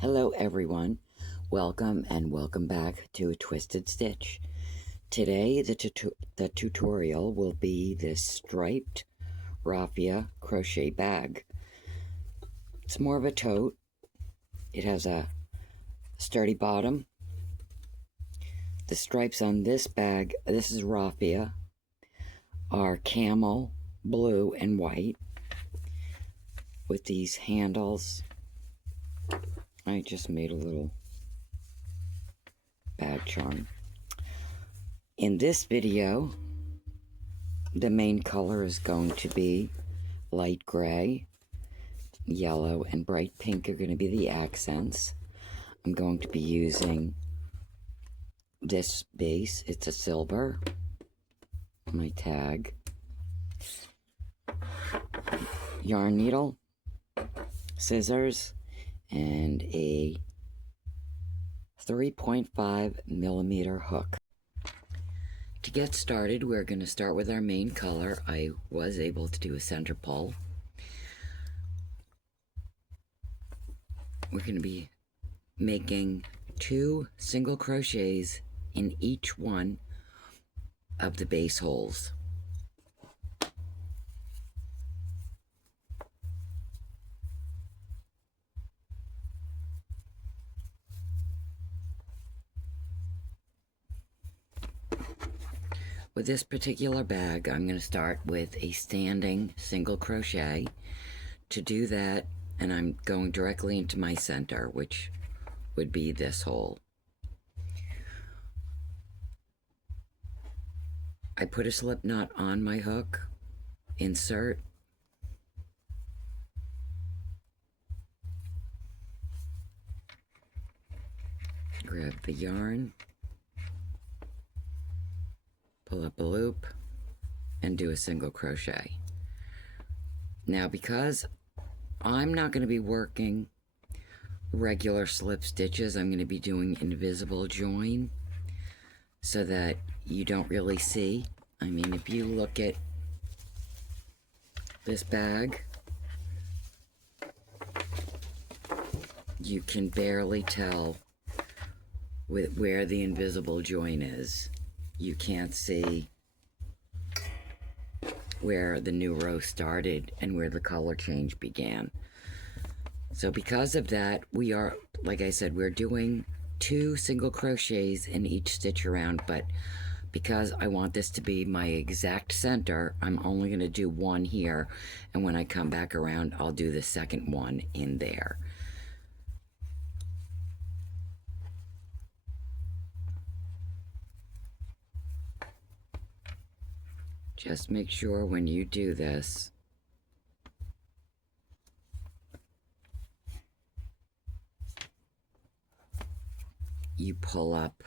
Hello everyone, welcome and welcome back to A Twisted Stitch. Today the tutorial will be this striped raffia crochet bag. It's more of a tote. It has a sturdy bottom. The stripes on this bag, this is raffia, are camel, blue, and white with these handles. I just made a little bag charm. In this video, the main color is going to be light gray, yellow, and bright pink are going to be the accents. I'm going to be using this base. It's a silver, my tag, yarn needle, scissors, and a 3.5mm hook. To get started, we're going to start with our main color. I was able to do a center pull. We're going to be making 2 single crochets in each one of the base holes. With this particular bag, I'm going to start with a standing single crochet. To do that, and I'm going directly into my center, which would be this hole. I put a slip knot on my hook, insert, grab the yarn, pull up a loop, and do a single crochet. Now, because I'm not going to be working regular slip stitches, I'm going to be doing invisible join so that you don't really see. I mean, if you look at this bag, you can barely tell where the invisible join is. You can't see where the new row started and where the color change began. So because of that, we are, like I said, we're doing 2 single crochets in each stitch around, but because I want this to be my exact center, I'm only going to do 1 here, and when I come back around, I'll do the second one in there. Just make sure when you do this, you pull up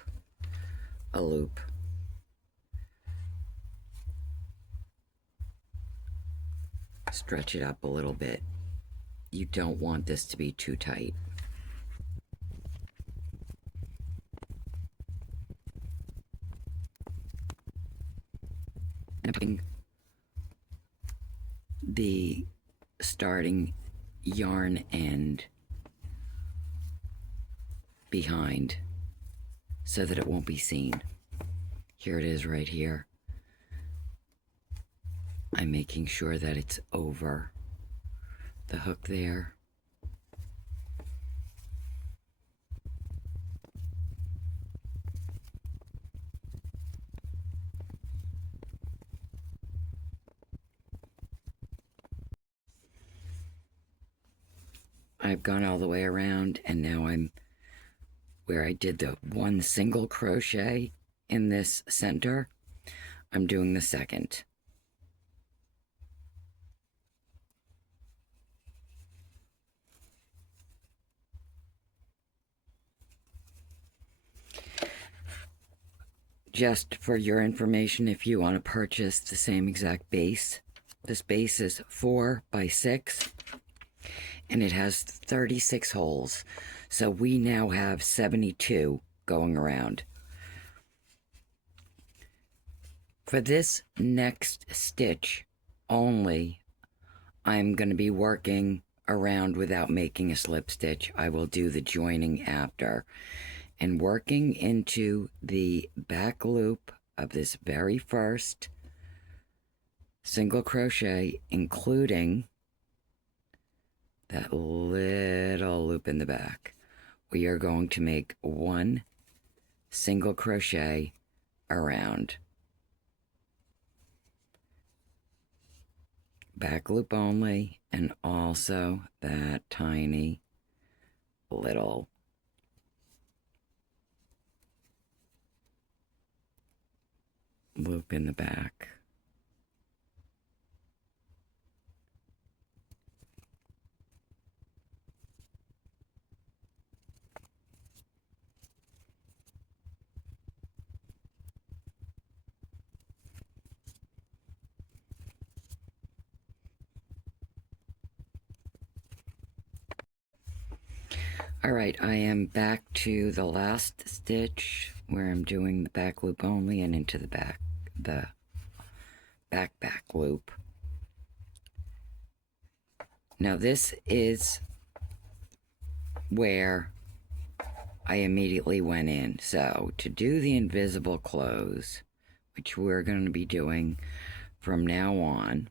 a loop. Stretch it up a little bit. You don't want this to be too tight. And putting the starting yarn end behind so that it won't be seen. Here it is right here. I'm making sure that it's over the hook there. I've gone all the way around, and now I'm where I did the 1 single crochet in this center. I'm doing the second. Just for your information, if you want to purchase the same exact base, this base is 4 by 6 and it has 36 holes. So we now have 72 going around. For this next stitch only, I'm going to be working around without making a slip stitch. I will do the joining after. And working into the back loop of this very first single crochet, including that little loop in the back, we are going to make one single crochet around. Back loop only, and also that tiny little loop in the back. Alright, I am back to the last stitch where I'm doing the back loop only and into the back loop. Now this is where I immediately went in. So to do the invisible close, which we're going to be doing from now on,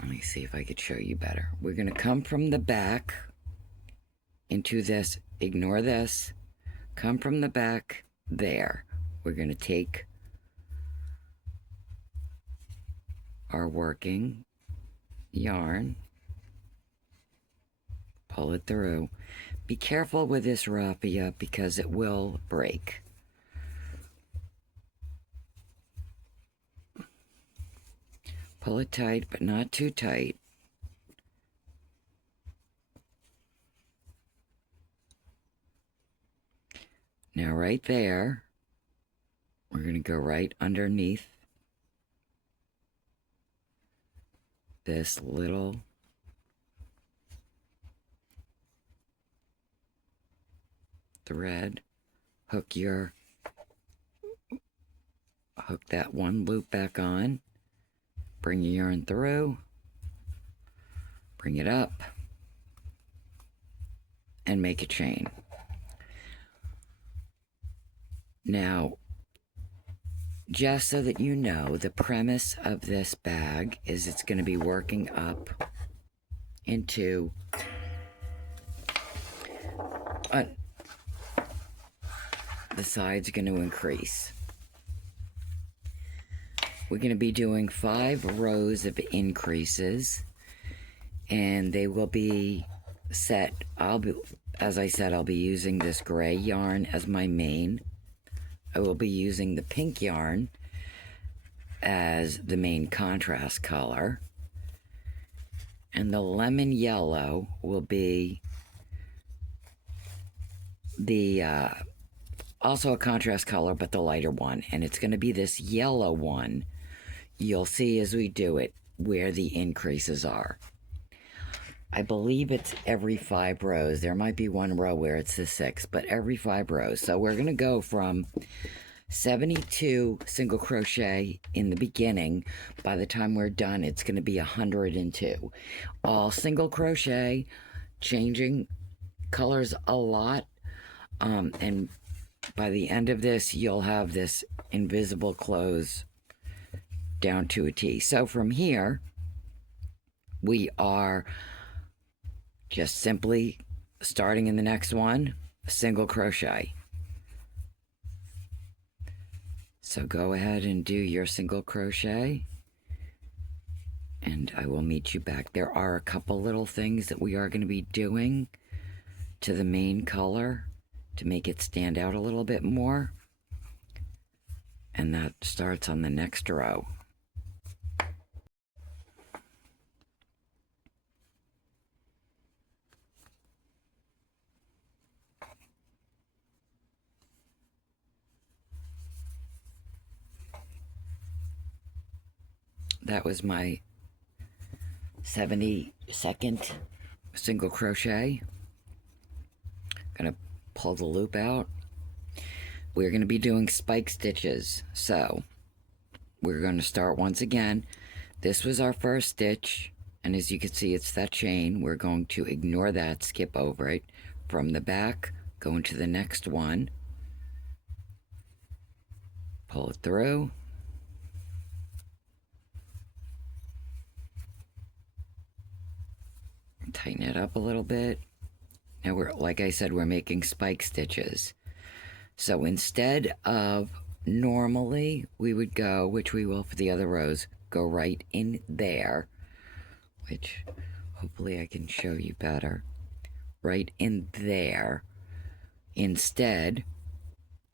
let me see if I could show you better. We're going to come from the back into this, ignore this, come from the back there. We're going to take our working yarn, pull it through. Be careful with this raffia because it will break. Pull it tight, but not too tight. Now right there, we're going to go right underneath this little thread. Hook that one loop back on. Bring your yarn through, bring it up, and make a chain. Now, just so that you know, the premise of this bag is it's going to be working up into the sides are going to increase. We're going to be doing 5 rows of increases, and they will be set. As I said, I'll be using this gray yarn as my main. I will be using the pink yarn as the main contrast color, and the lemon yellow will be the also a contrast color, but the lighter one, and it's going to be this yellow one. You'll see as we do it where the increases are. I believe it's every 5 rows. There might be one row where it's the 6, but every 5 rows. So we're going to go from 72 single crochet in the beginning. By the time we're done, it's going to be 102. All single crochet, changing colors a lot, and by the end of this, you'll have this invisible close down to a T. So from here, we are just simply starting in the next one, single crochet. So go ahead and do your single crochet, and I will meet you back. There are a couple little things that we are going to be doing to the main color to make it stand out a little bit more, and that starts on the next row. That was my 72nd single crochet. Gonna pull the loop out. We're gonna be doing spike stitches. So we're gonna start once again This was our first stitch, and as you can see, it's that chain. We're going to ignore that, skip over it. From the back, go into the next one, pull it through, tighten it up a little bit. Now we're, like I said, we're making spike stitches. So instead of normally we would go, which we will for the other rows, go right in there, which hopefully I can show you better. Right in there. Instead,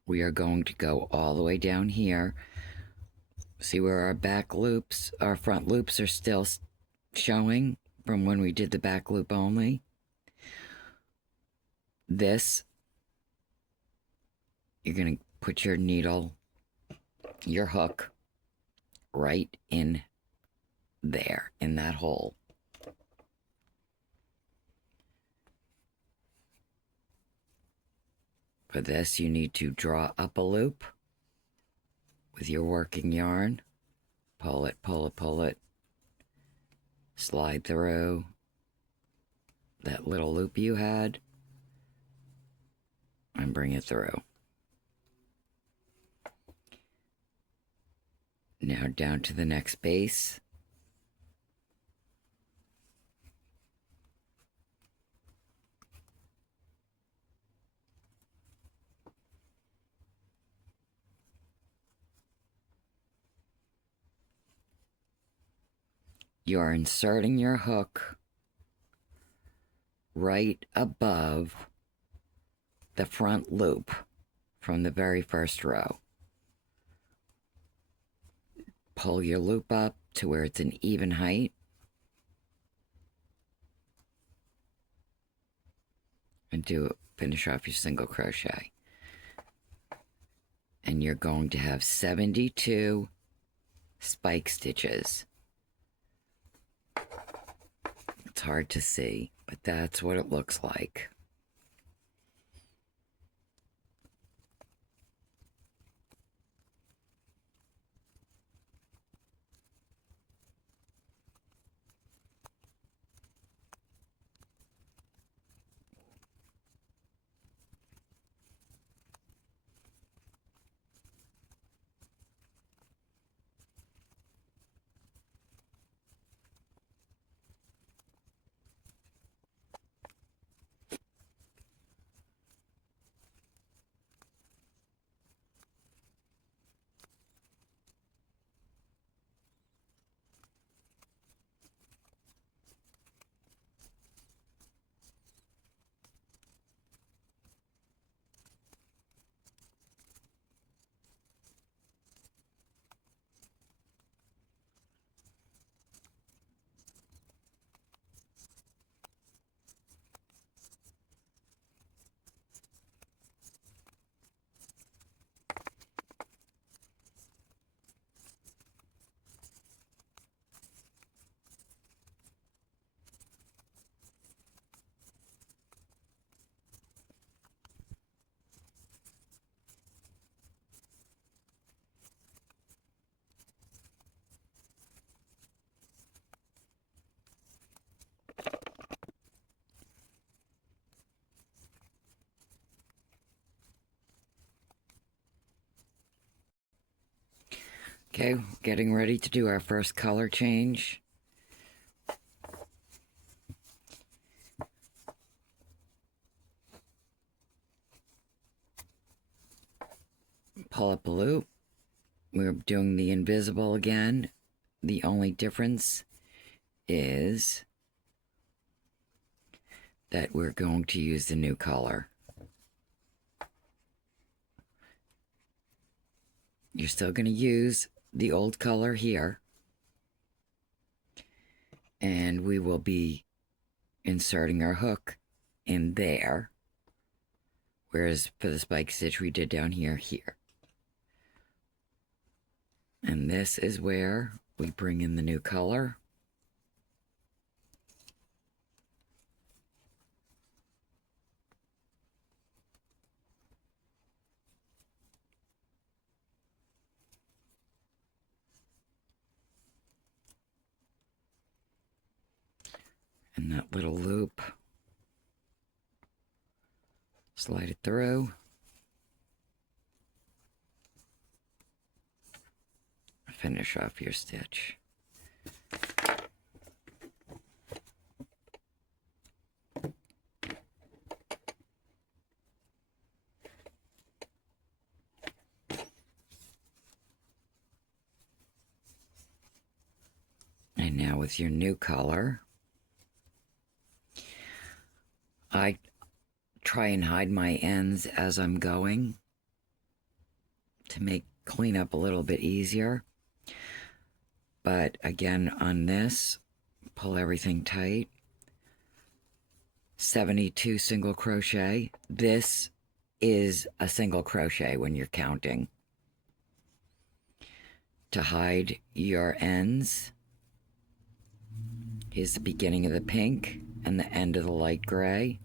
we are going to go all the way down here. See where our back loops, our front loops are still showing from when we did the back loop only. This, you're going to put your needle, your hook, right in there, in that hole. For this, you need to draw up a loop with your working yarn. Pull it, pull it, pull it. Slide through that little loop you had and bring it through. Now down to the next base. You're inserting your hook right above the front loop from the very first row. Pull your loop up to where it's an even height. And finish off your single crochet. And you're going to have 72 spike stitches. It's hard to see, but that's what it looks like. Okay, getting ready to do our first color change. Pull up a loop. We're doing the invisible again. The only difference is that we're going to use the new color. You're still going to use the old color here, and we will be inserting our hook in there, whereas for the spike stitch we did down here. And this is where we bring in the new color. And that little loop, slide it through. Finish off your stitch. And now with your new color, I try and hide my ends as I'm going to make cleanup a little bit easier. But again, on this, pull everything tight. 72 single crochet. This is a single crochet when you're counting. To hide your ends is the beginning of the pink and the end of the light gray.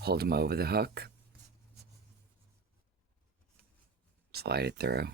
Hold them over the hook. Slide it through.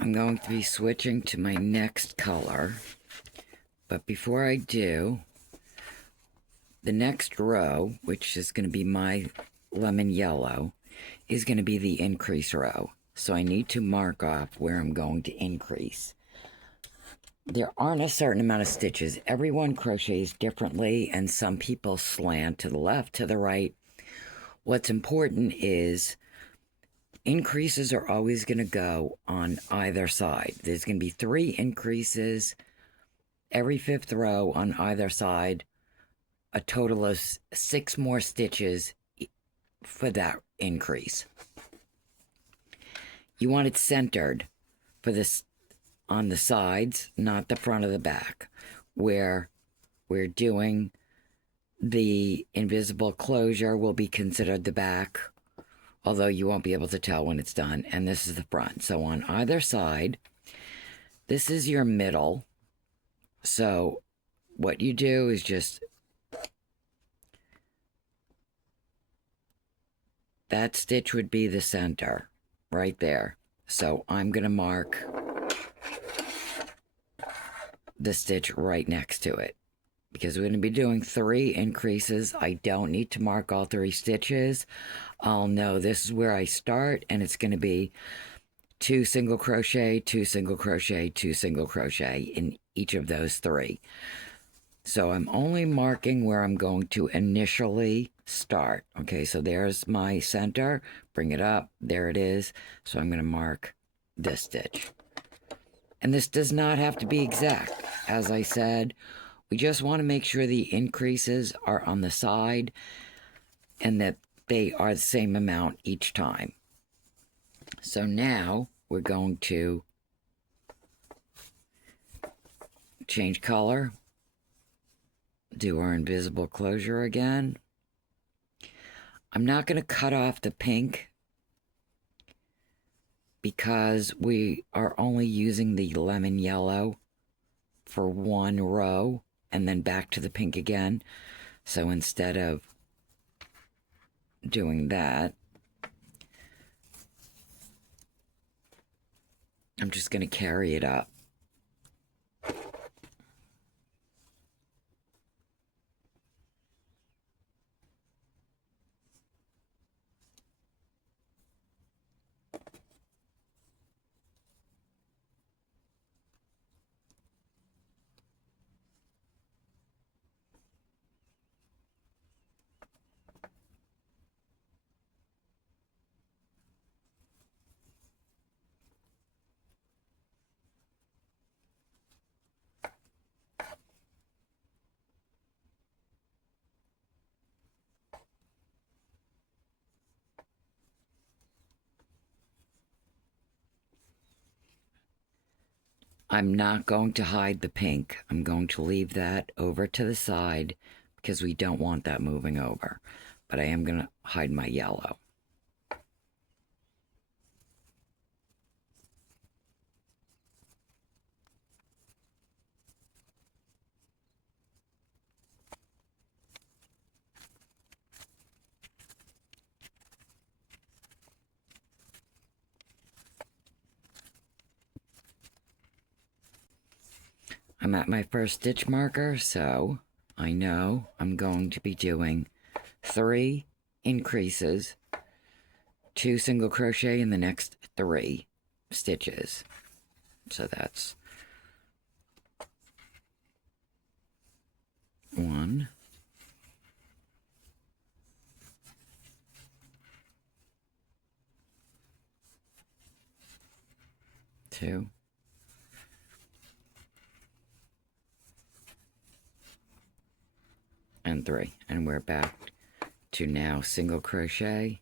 I'm going to be switching to my next color, but before I do, the next row, which is going to be my lemon yellow, is going to be the increase row. So I need to mark off where I'm going to increase. There aren't a certain amount of stitches. Everyone crochets differently, and some people slant to the left, to the right. What's important is increases are always going to go on either side. There's going to be 3 increases every 5th row on either side, a total of 6 more stitches for that increase. You want it centered for this on the sides, not the front of the back, where we're doing the invisible closure will be considered the back, although you won't be able to tell when it's done, and this is the front. So on either side, this is your middle. So what you do is just that stitch would be the center right there. So I'm going to mark the stitch right next to it, because we're going to be doing 3 increases. I don't need to mark all 3 stitches. I'll know this is where I start, and it's going to be 2 single crochet, 2 single crochet, 2 single crochet in each of those 3. So I'm only marking where I'm going to initially start. Okay, so there's my center. Bring it up. There it is. So I'm going to mark this stitch. And this does not have to be exact. As I said, we just want to make sure the increases are on the side and that they are the same amount each time. So now we're going to change color, do our invisible closure again. I'm not going to cut off the pink because we are only using the lemon yellow for 1 row and then back to the pink again. So instead of doing that, I'm just going to carry it up I'm not going to hide the pink. I'm going to leave that over to the side because we don't want that moving over. But I am going to hide my yellow. I'm at my first stitch marker, so I know I'm going to be doing 3 increases, 2 single crochet in the next 3 stitches. So that's 1, 2, and 3. And we're back to now single crochet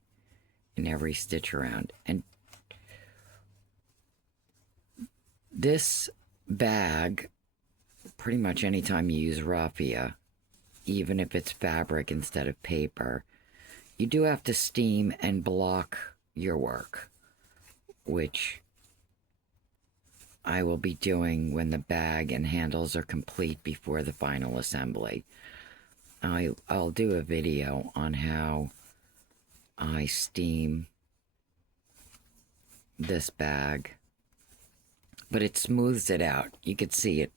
in every stitch around. And this bag, pretty much anytime you use raffia, even if it's fabric instead of paper, you do have to steam and block your work, which I will be doing when the bag and handles are complete before the final assembly. I'll do a video on how I steam this bag, but it smooths it out. You can see it.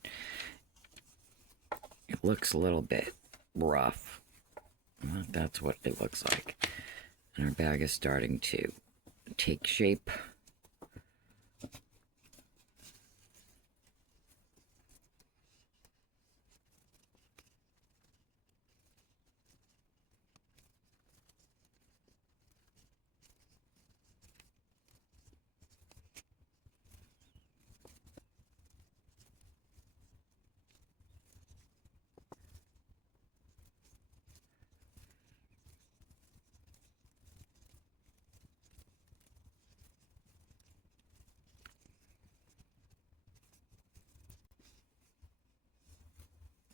It looks a little bit rough. Well, that's what it looks like. And our bag is starting to take shape.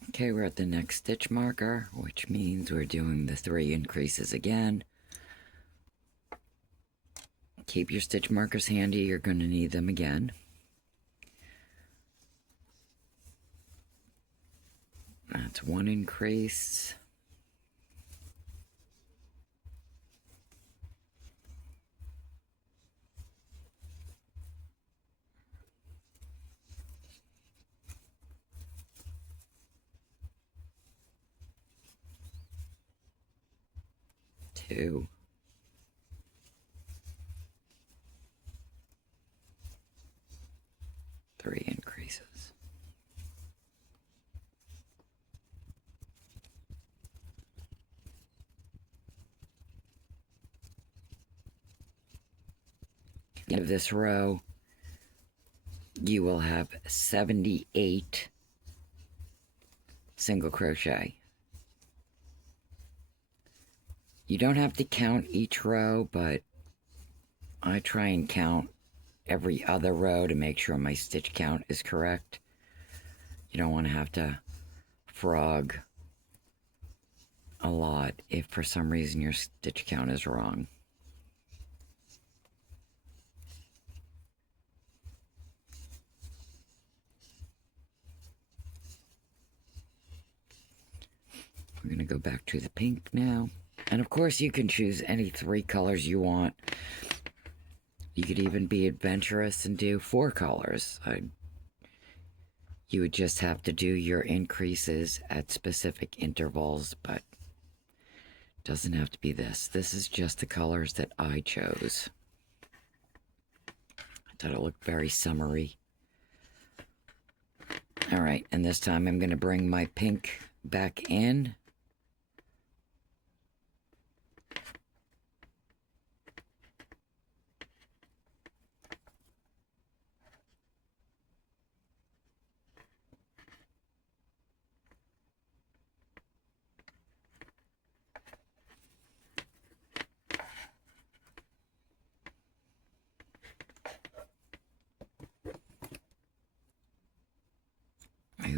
Okay, we're at the next stitch marker, which means we're doing the 3 increases again. Keep your stitch markers handy, you're going to need them again. That's 1 increase. Two. 3 increases. At the end of this row, you will have 78 single crochet. You don't have to count each row, but I try and count every other row to make sure my stitch count is correct. You don't want to have to frog a lot if for some reason your stitch count is wrong. We're going to go back to the pink now. And of course you can choose any 3 colors you want. You could even be adventurous and do 4 colors. You would just have to do your increases at specific intervals, but it doesn't have to be this. This is just the colors that I chose. I thought it looked very summery. Alright, and this time I'm going to bring my pink back in.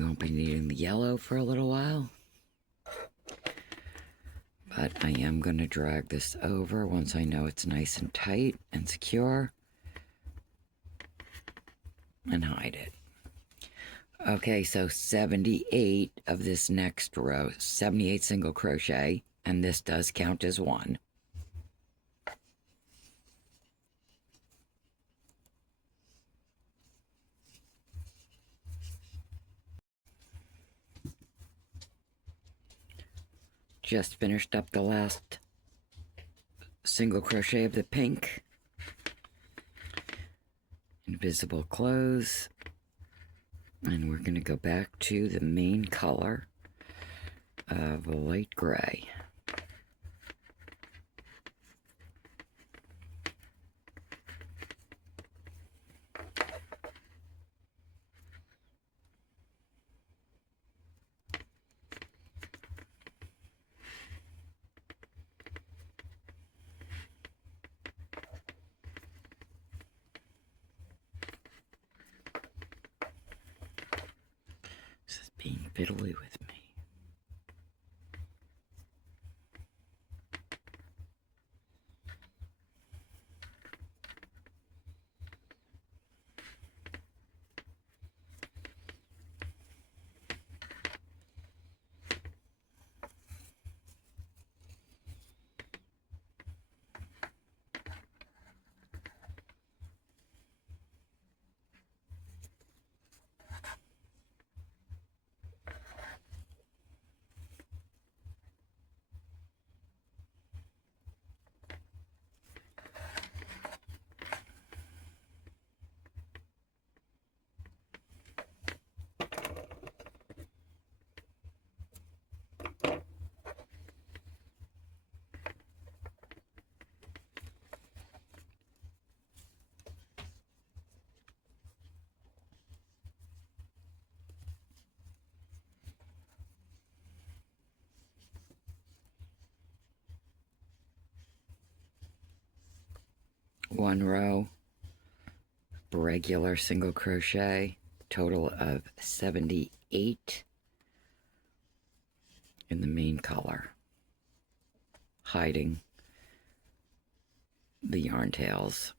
won't be needing the yellow for a little while. But I am going to drag this over once I know it's nice and tight and secure, and hide it. Okay, so 78 of this next row, 78 single crochet, and this does count as one. Just finished up the last single crochet of the pink. Invisible close. And we're going to go back to the main color of light gray. This is being fiddly with me. One row, regular single crochet, total of 78 in the main color, hiding the yarn tails.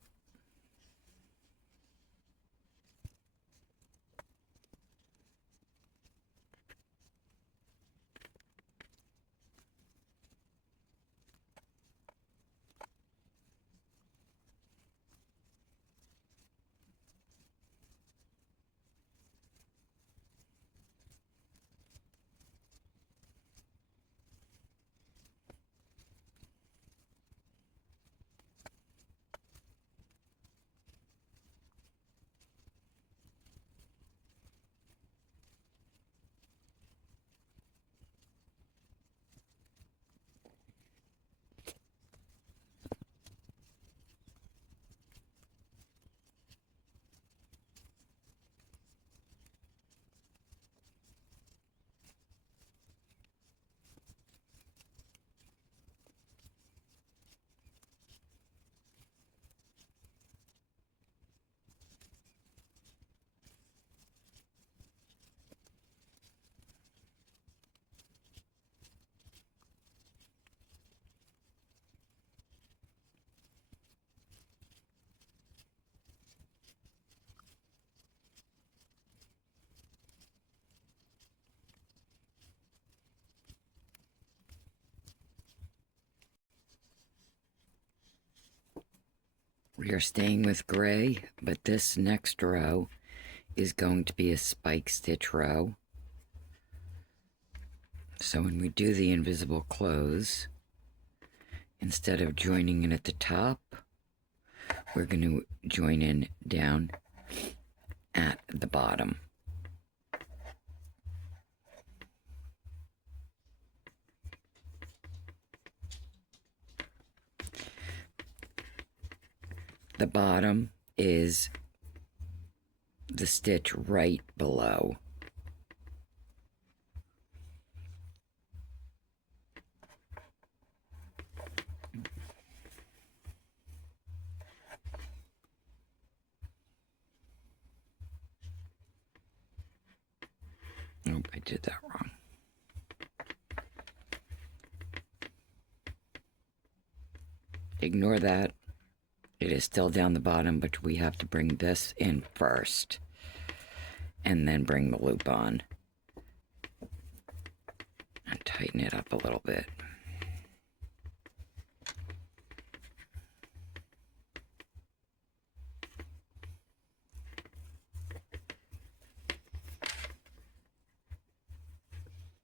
We are staying with gray, but this next row is going to be a spike stitch row. So when we do the invisible close, instead of joining in at the top, we're going to join in down at the bottom. The bottom is the stitch right below. I did that wrong. Ignore that. It is still down the bottom, but we have to bring this in first and then bring the loop on and tighten it up a little bit.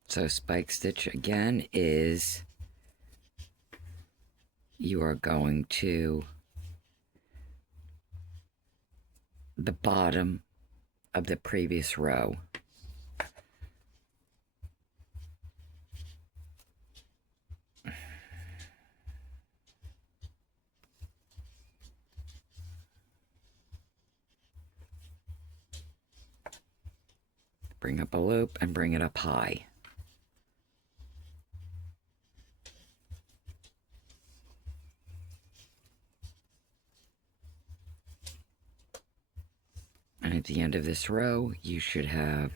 So spike stitch again is, you are going to the bottom of the previous row. Bring up a loop and bring it up high. And at the end of this row, you should have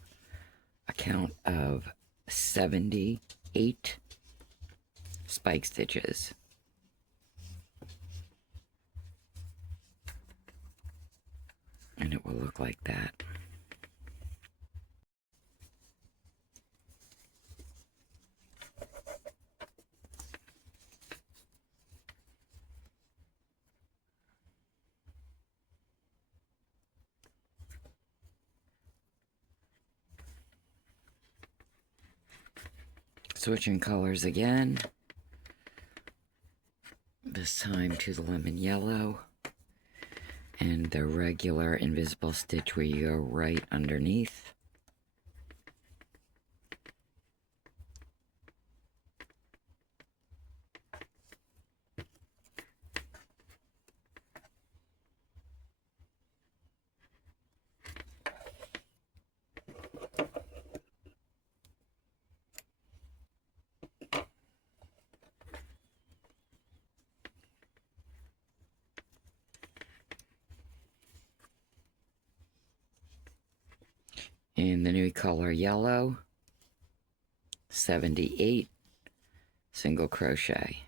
a count of 78 spike stitches. And it will look like that. Switching colors again, this time to the lemon yellow and the regular invisible stitch where you go right underneath. In the new color yellow, 78 single crochet.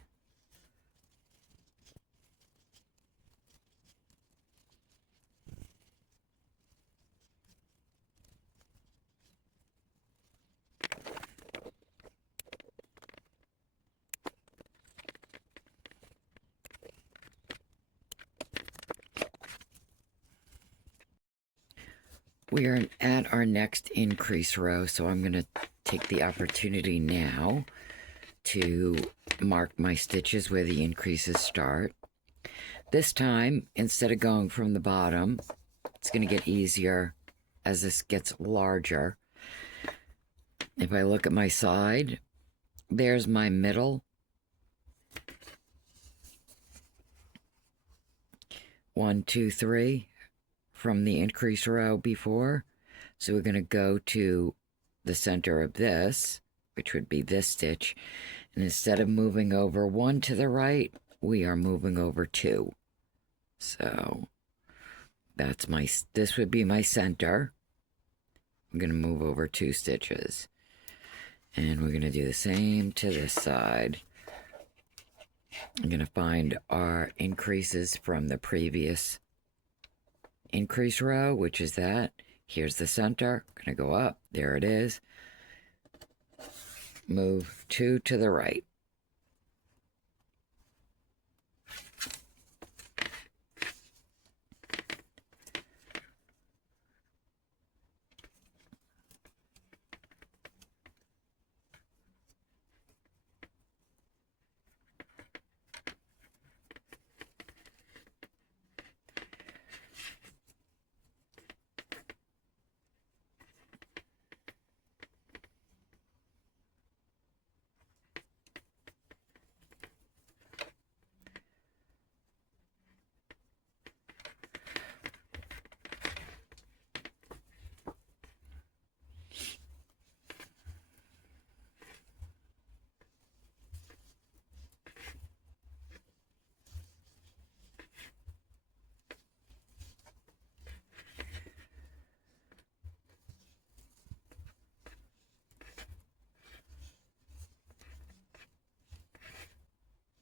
We are at our next increase row, so I'm going to take the opportunity now to mark my stitches where the increases start. This time, instead of going from the bottom, it's going to get easier as this gets larger. If I look at my side, there's my middle. 1, 2, 3 from the increase row before. So we're going to go to the center of this, which would be this stitch. And instead of moving over 1 to the right, we are moving over 2. So that's this would be my center. I'm going to move over 2 stitches. And we're going to do the same to this side. I'm going to find our increases from the previous increase row, which is that. Here's the center. I'm going to go up. There it is. Move 2 to the right.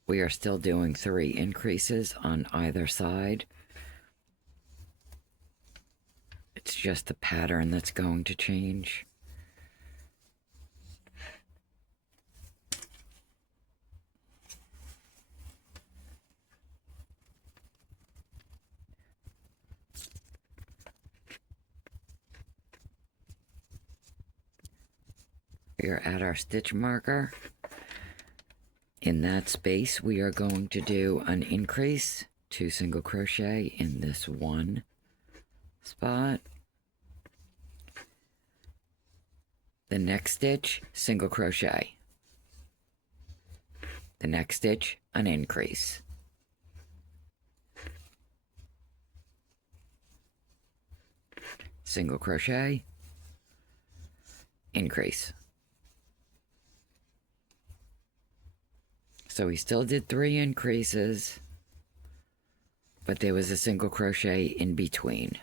we are still doing 3 increases on either side. It's just the pattern that's going to change. We are at our stitch marker. In that space, we are going to do an increase, 2 single crochet in this one spot. The next stitch, single crochet. The next stitch, an increase. Single crochet, increase. So we still did 3 increases, but there was a single crochet in between.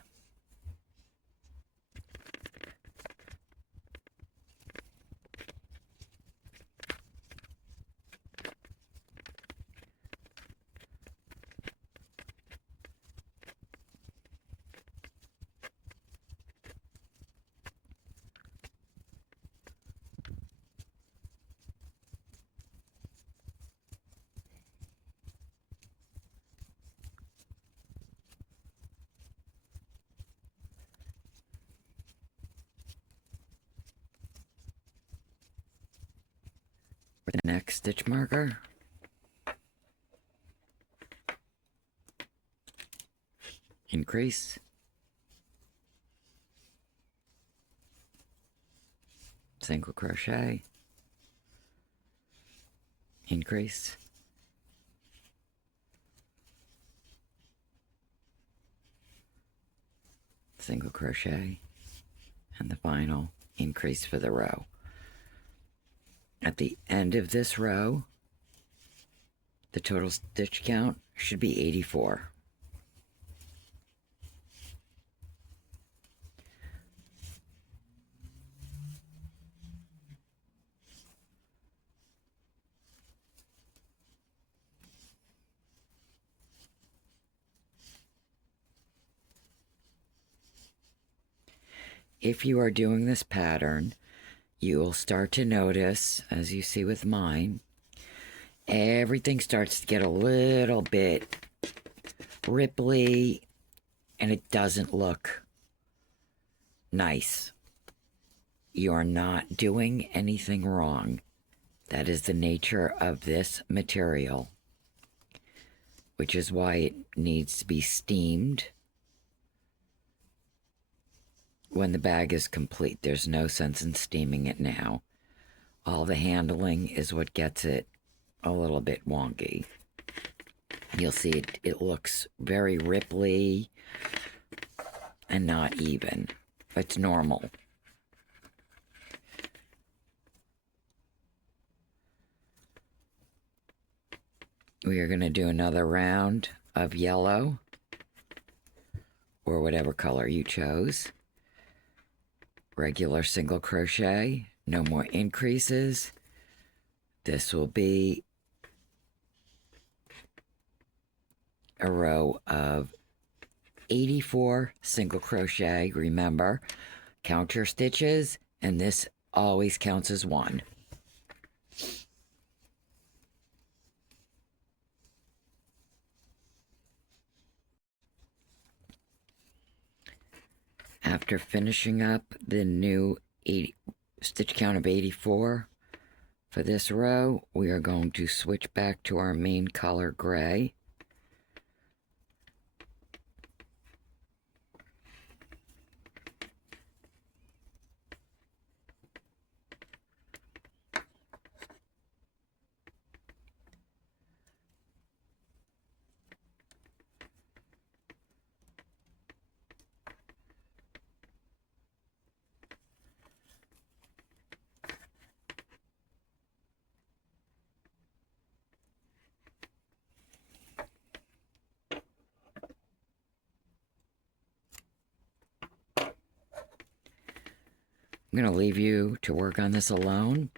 For the next stitch marker, increase, single crochet, increase, single crochet, and the final increase for the row. At the end of this row, the total stitch count should be 84. If you are doing this pattern, you will start to notice, as you see with mine, everything starts to get a little bit ripply and it doesn't look nice. You are not doing anything wrong. That is the nature of this material, which is why it needs to be steamed when the bag is complete. There's no sense in steaming it now. All the handling is what gets it a little bit wonky. You'll see it looks very ripply and not even. It's normal. We are going to do another round of yellow, or whatever color you chose. Regular single crochet, no more increases. This will be a row of 84 single crochet. Remember, count your stitches, and this always counts as 1. After finishing up the new stitch count of 84 for this row, we are going to switch back to our main color gray. I'm going to leave you to work on this alone.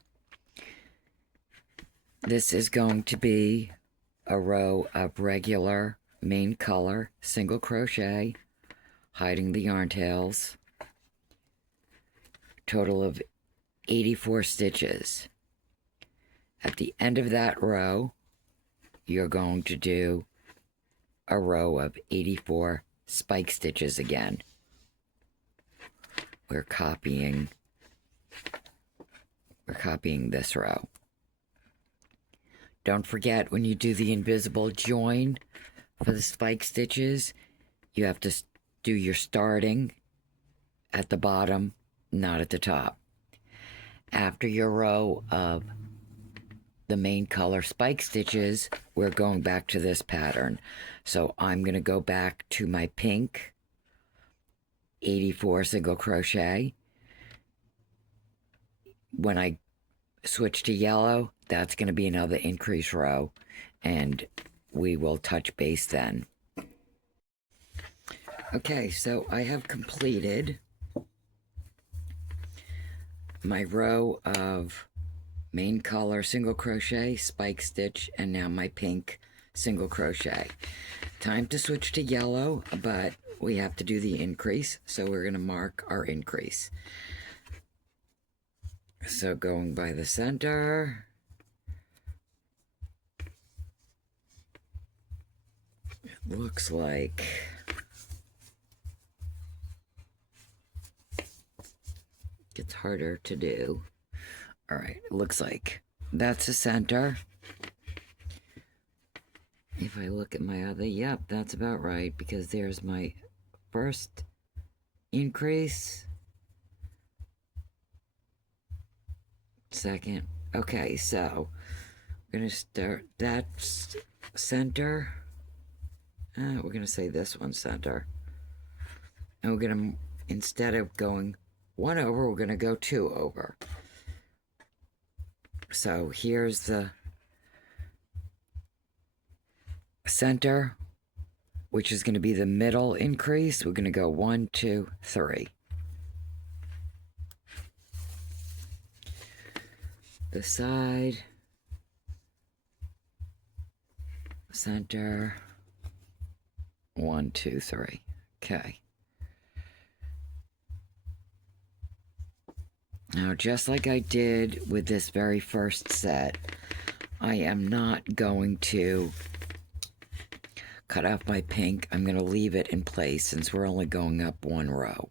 This is going to be a row of regular main color single crochet, hiding the yarn tails. Total of 84 stitches. At the end of that row, you're going to do a row of 84 spike stitches again. We're copying this row. Don't forget, when you do the invisible join for the spike stitches, you have to do your starting at the bottom, not at the top. After your row of the main color spike stitches, we're going back to this pattern. So I'm going to go back to my pink 84 single crochet. When I switch to yellow, that's going to be another increase row, and we will touch base then. Okay, so I have completed my row of main color single crochet, spike stitch, and now my pink single crochet. Time to switch to yellow, but we have to do the increase, so we're going to mark our increase. So going by the center, it looks like it's harder to do. All right, it looks like that's the center. If I look at my other, yep, that's about right, because there's my first increase. Second. Okay, so we're going to start that center. We're going to say this one center. And we're going to, instead of going one over, we're going to go two over. So here's the center, which is going to be the middle increase. We're going to go 1, 2, 3. The side, center, 1, 2, 3. Okay. Now, just like I did with this very first set, I am not going to cut off my pink. I'm going to leave it in place since we're only going up one row.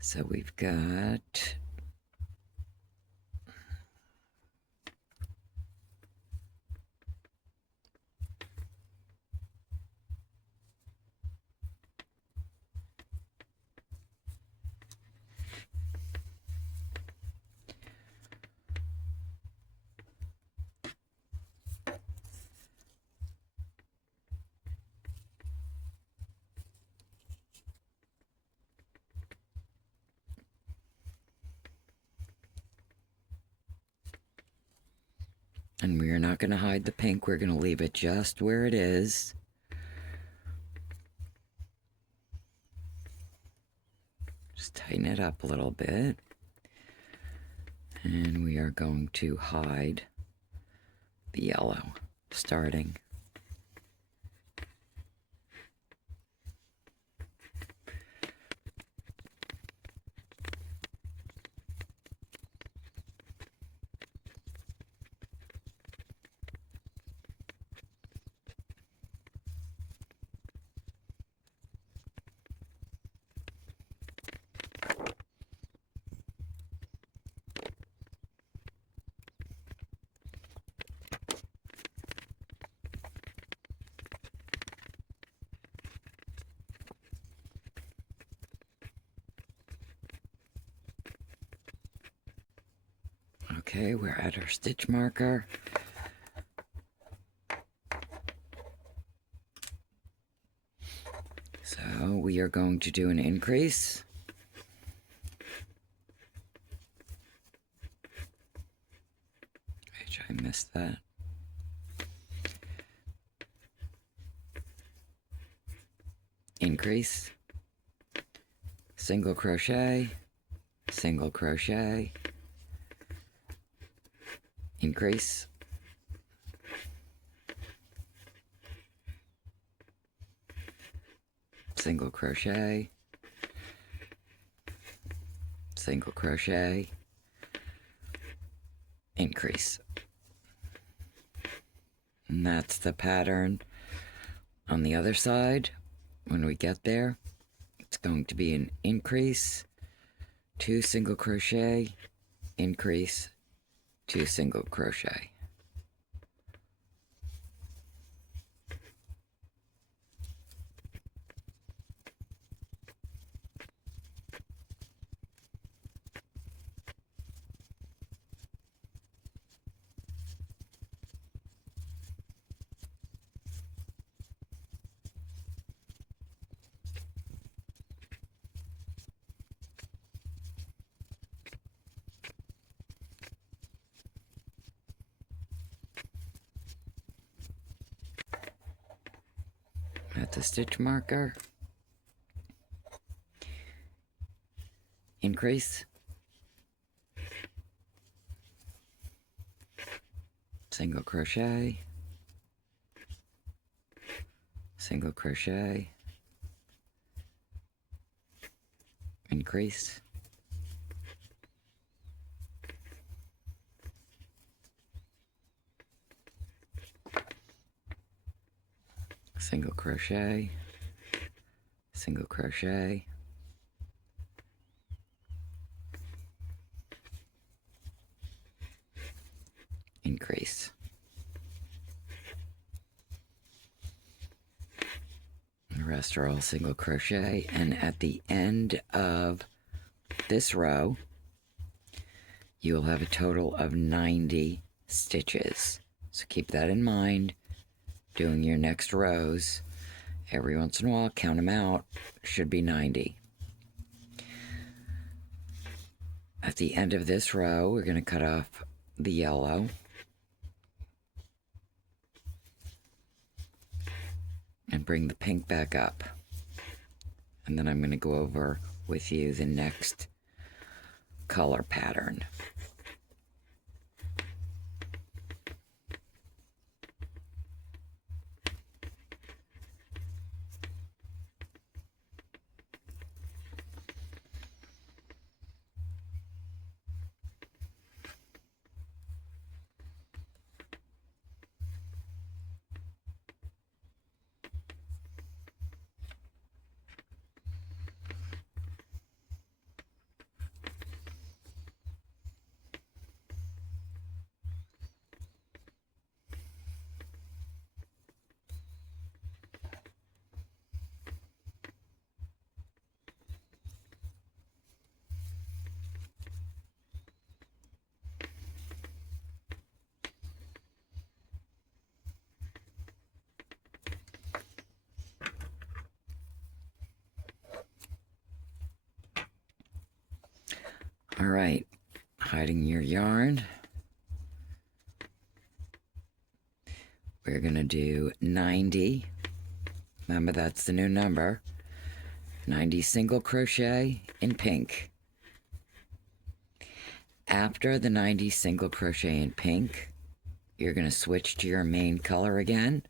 So we've got and we are not going to hide the pink. We're going to leave it just where it is. Just tighten it up a little bit. And we are going to hide the yellow starting. Okay, we're at our stitch marker. So we are going to do an increase. I missed that. Increase. Single crochet. Single crochet. Increase, single crochet, single crochet, increase. And that's the pattern on the other side. When we get there, it's going to be an increase, 2 single crochet, increase, 2 single crochet. At the stitch marker, increase, single crochet, single crochet, increase, single crochet, single crochet, increase. The rest are all single crochet, and at the end of this row you will have a total of 90 stitches. So keep that in mind doing your next rows. Every once in a while, count them out. Should be 90. At the end of this row, we're going to cut off the yellow and bring the pink back up. And then I'm going to go over with you the next color pattern. All right, hiding your yarn. We're gonna do 90. Remember, that's the new number. 90 single crochet in pink. After the 90 single crochet in pink, you're gonna switch to your main color again.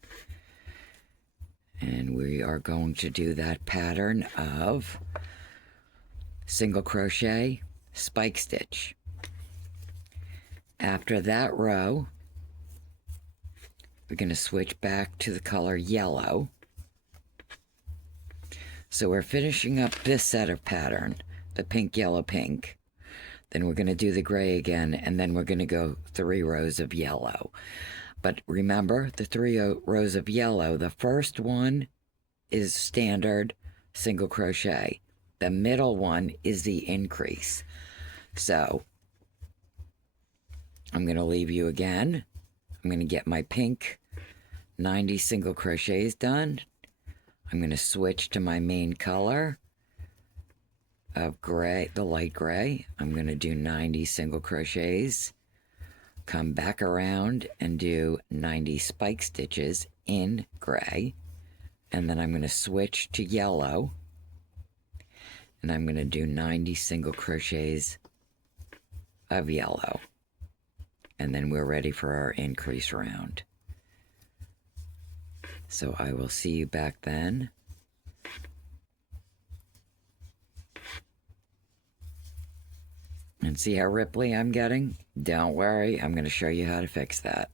And we are going to do that pattern of single crochet, spike stitch. After that row, we're going to switch back to the color yellow. So we're finishing up this set of pattern, the pink, yellow, pink. Then we're going to do the gray again, and then we're going to go 3 rows of yellow. But remember, the 3 rows of yellow, the first one is standard single crochet. The middle one is the increase. So I'm going to leave you again. I'm going to get my pink 90 single crochets done. I'm going to switch to my main color of gray, the light gray. I'm going to do 90 single crochets, come back around and do 90 spike stitches in gray, and then I'm going to switch to yellow, and I'm going to do 90 single crochets of yellow, and then we're ready for our increase round. So I will see you back then And see how ripply I'm getting? Don't worry, I'm going to show you how to fix that.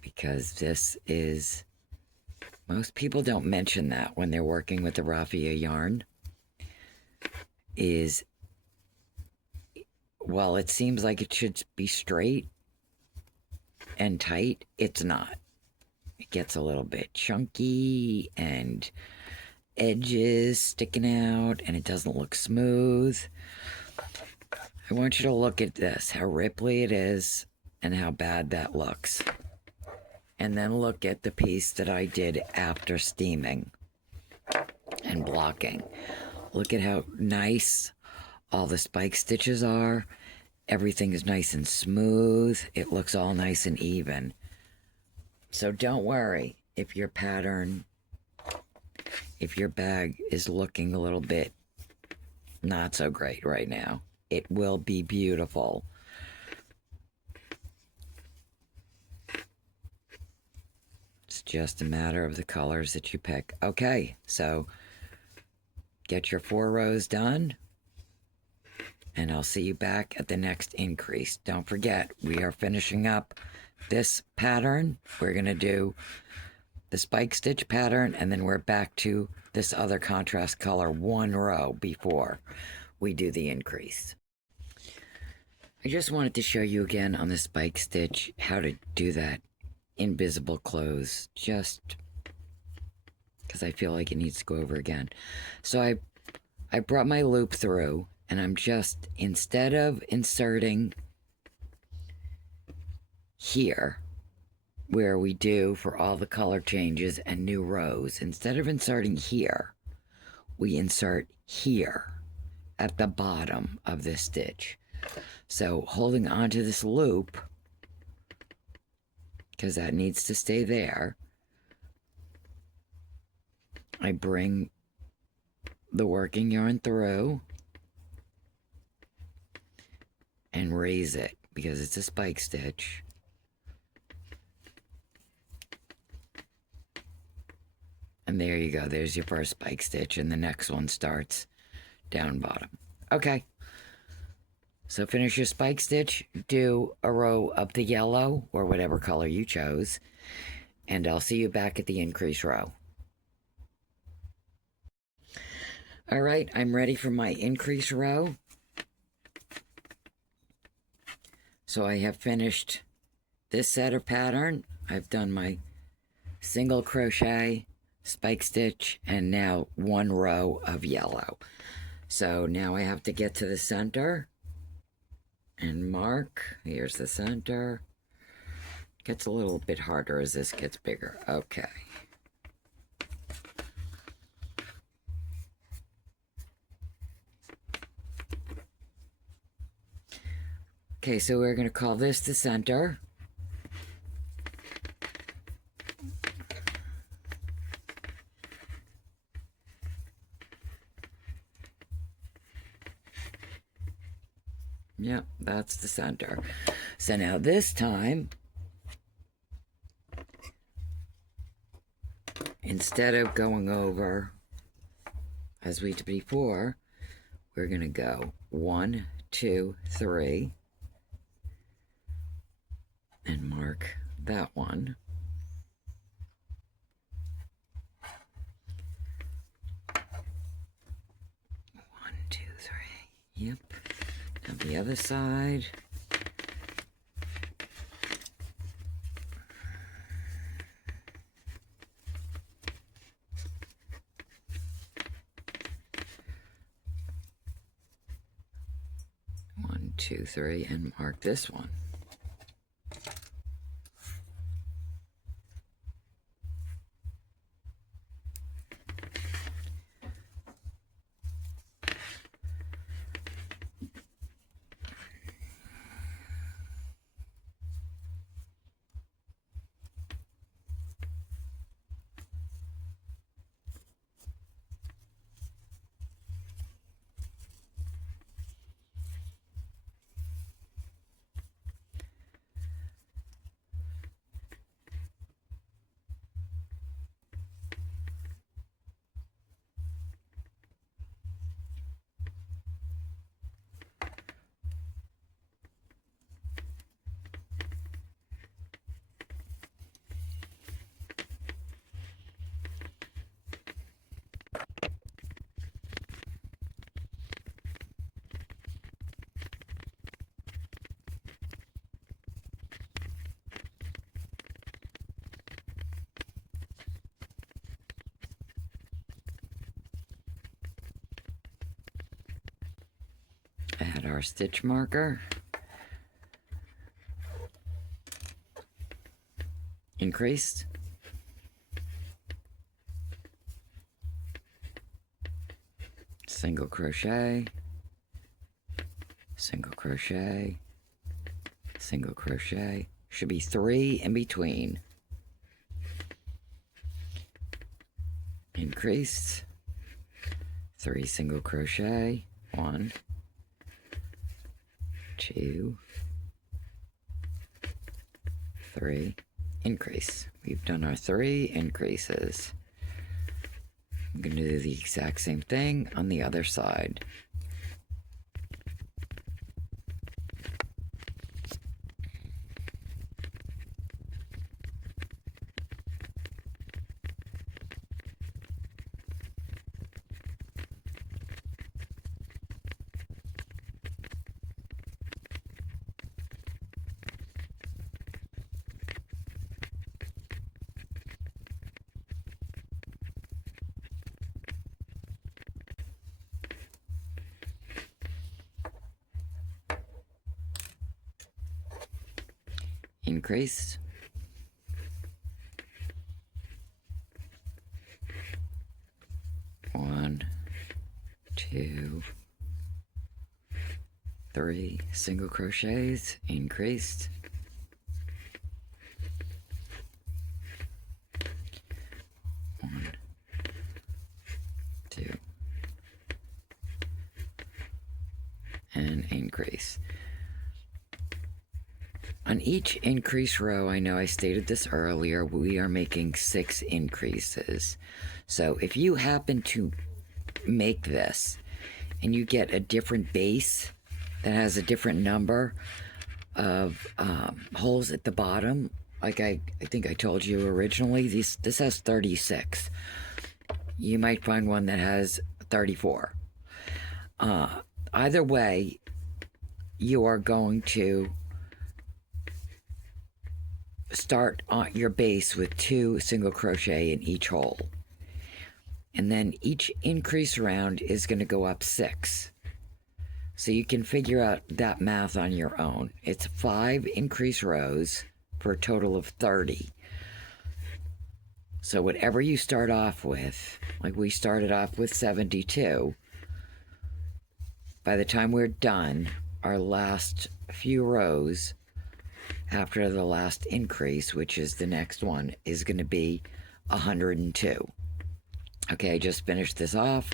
Because this is... most people don't mention that when they're working with the raffia yarn. Is... while it seems like it should be straight and tight, it's not. It gets a little bit chunky and edges sticking out, and it doesn't look smooth. I want you to look at this, how ripply it is and how bad that looks. And then look at the piece that I did after steaming and blocking. Look at how nice all the spike stitches are. Everything is nice and smooth. It looks all nice and even. So don't worry if your pattern, if your bag is looking a little bit not so great right now. It will be beautiful. It's just a matter of the colors that you pick. Okay, so get your 4 rows done, and I'll see you back at the next increase. Don't forget, we are finishing up this pattern. We're going to do the spike stitch pattern, and then we're back to this other contrast color 1 row before we do the increase. I just wanted to show you again on the spike stitch how to do that invisible close, just because I feel like it needs to go over again. So I brought my loop through, and I'm just, instead of inserting here where we do for all the color changes and new rows, instead of inserting here, we insert here at the bottom of this stitch. So holding onto this loop, because that needs to stay there, I bring the working yarn through and raise it because it's a spike stitch. And there you go, there's your first spike stitch, and the next one starts down bottom. Okay, so finish your spike stitch, do a row of the yellow or whatever color you chose, and I'll see you back at the increase row. All right, I'm ready for my increase row. So I have finished this set of pattern. I've done my single crochet, spike stitch, and now 1 row of yellow. So now I have to get to the center and mark. Here's the center. Gets a little bit harder as this gets bigger. Okay. Okay, so we're going to call this the center. Yep, that's the center. So now this time, instead of going over as we did before, we're going to go 1, 2, 3, and mark that one. 1, 2, 3. Yep. Now the other side. One, two, three, and mark this one. Add our stitch marker. Increase. Single crochet, single crochet, single crochet. Should be 3 in between. Increase. 3 single crochet. 1, 2, 3. Increase. We've done our 3 increases. I'm going to do the exact same thing on the other side. Increase. One, 2, 3 single crochets, increased. 1, 2, and increase. On each increase row, I know I stated this earlier, we are making 6 increases. So if you happen to make this and you get a different base that has a different number of holes at the bottom, like I think I told you originally, this has 36. You might find one that has 34. Either way, you are going to start on your base with 2 single crochet in each hole, and then each increase round is going to go up 6. So you can figure out that math on your own. It's 5 increase rows for a total of 30. So whatever you start off with, like we started off with 72, by the time we're done, our last few rows after the last increase, which is the next one, is going to be 102. Okay, I just finished this off.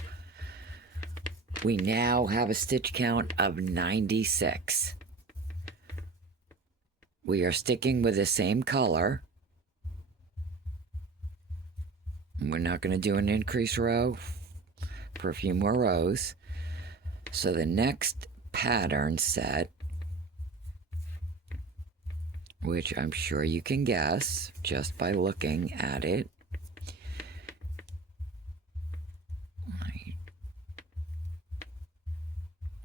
We now have a stitch count of 96. We are sticking with the same color. We're not going to do an increase row for a few more rows. So the next pattern set, which I'm sure you can guess just by looking at it.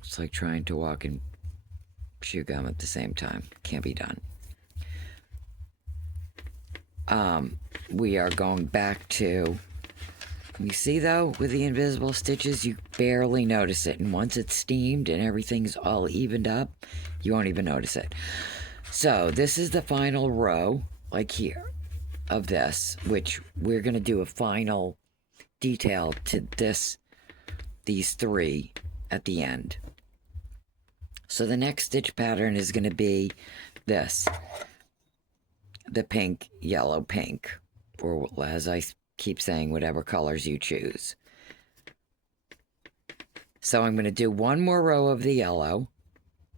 It's like trying to walk and chew gum at the same time. Can't be done. We are going back to, you see though, with the invisible stitches, you barely notice it. And once it's steamed and everything's all evened up, you won't even notice it. So this is the final row, like here, of this, which we're going to do a final detail to these 3 at the end. So the next stitch pattern is going to be this, the pink, yellow, pink, or as I keep saying, whatever colors you choose. So I'm going to do one more row of the yellow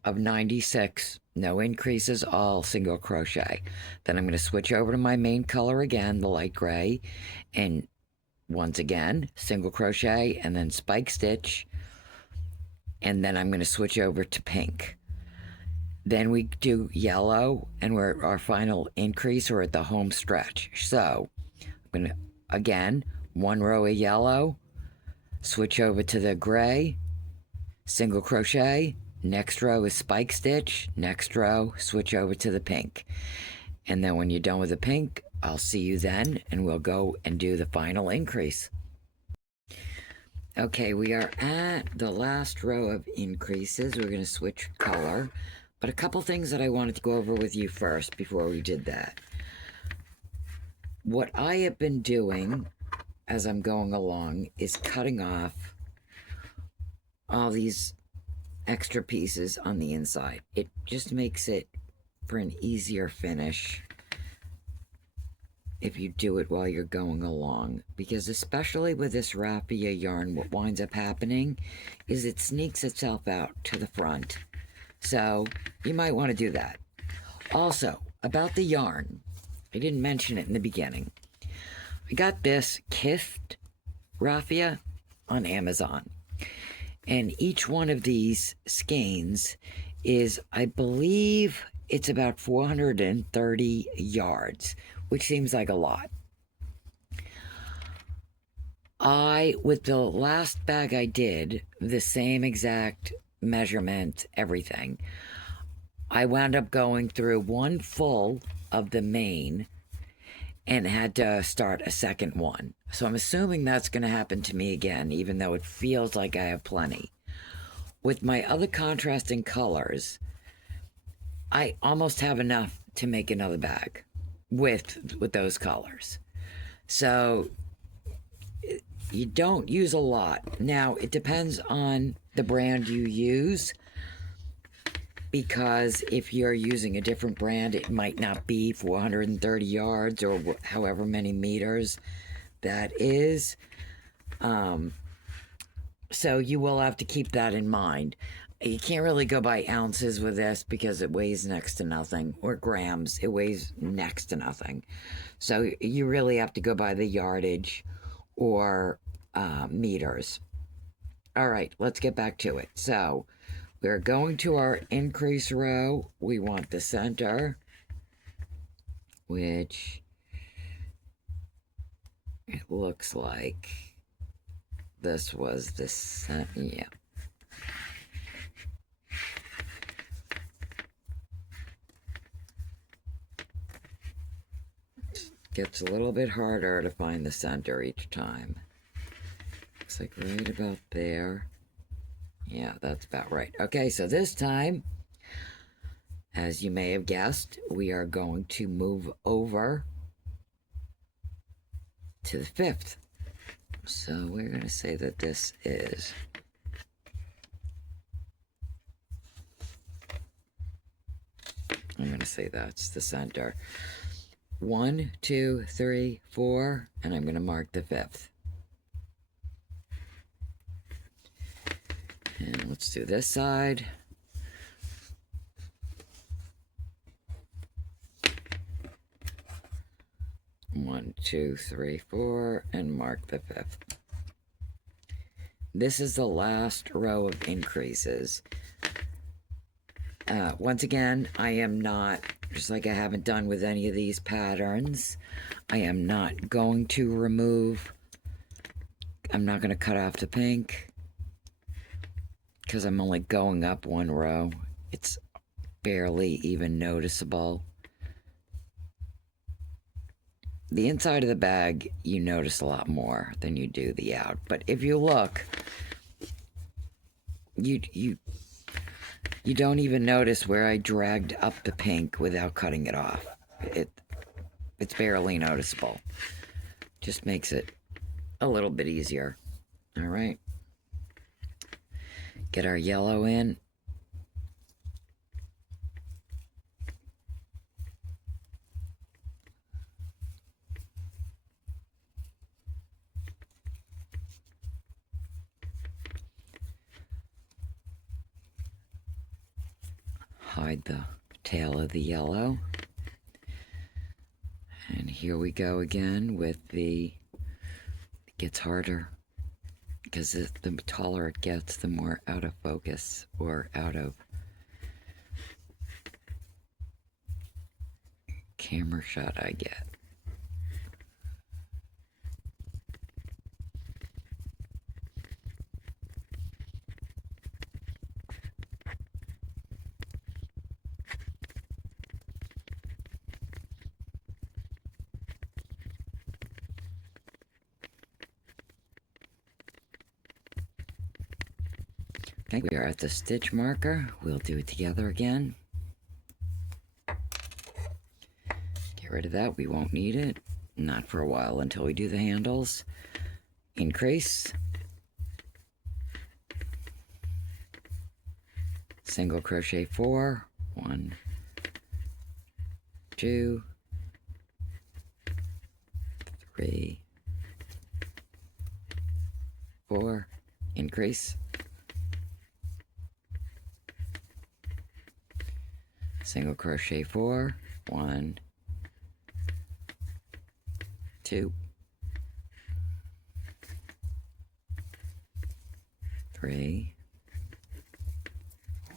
of 96, no increases, all single crochet. Then I'm going to switch over to my main color again, the light gray, and once again, single crochet and then spike stitch. And then I'm going to switch over to pink. Then we do yellow, and we're at our final increase or at the home stretch. So I'm going to, again, one row of yellow, switch over to the gray, single crochet, next row is spike stitch, next row, switch over to the pink. And then when you're done with the pink, I'll see you then, and we'll go and do the final increase. Okay, we are at the last row of increases. We're going to switch color. But a couple things that I wanted to go over with you first before we did that. What I have been doing as I'm going along is cutting off all these extra pieces on the inside. It just makes it for an easier finish if you do it while you're going along, because especially with this raffia yarn, what winds up happening is it sneaks itself out to the front, so you might want to do that. Also, about the yarn, I didn't mention it in the beginning. I got this Kith raffia on Amazon, and each one of these skeins is, I believe it's about 430 yards, which seems like a lot. With the last bag I did, the same exact measurement, everything, I wound up going through one full of the main and had to start a second one. So I'm assuming that's going to happen to me again, even though it feels like I have plenty. With my other contrasting colors, I almost have enough to make another bag with those colors. So you don't use a lot. Now, it depends on the brand you use, because if you're using a different brand, it might not be 430 yards or however many meters that is. So you will have to keep that in mind. You can't really go by ounces with this because it weighs next to nothing, or grams. It weighs next to nothing. So you really have to go by the yardage or meters. All right, let's get back to it. So we're going to our increase row. We want the center, which it looks like this was the center. Yeah. Gets a little bit harder to find the center each time. Looks like right about there. Yeah, that's about right. Okay, so this time, as you may have guessed, we are going to move over to the 5th. So we're going to say that this is I'm going to say that's the center. 1, 2, 3, 4, and I'm going to mark the 5th. And let's do this side. One, 2, 3, 4, and mark the 5th. This is the last row of increases. Once again, I am not, just like I haven't done with any of these patterns, I am not going to remove, I'm not going to cut off the pink, because I'm only going up one row. It's barely even noticeable. The inside of the bag, you notice a lot more than you do the out. But if you look, you don't even notice where I dragged up the pink without cutting it off. It's barely noticeable. Just makes it a little bit easier. All right. Get our yellow in. Hide the tail of the yellow. And here we go again with it gets harder, because the taller it gets, the more out of focus or out of camera shot I get. Okay, we are at the stitch marker. We'll do it together again. Get rid of that. We won't need it. Not for a while until we do the handles. Increase. Single crochet 4. 1, 2, 3, 4. Increase. Single crochet 4. 1, 2, 3, 4,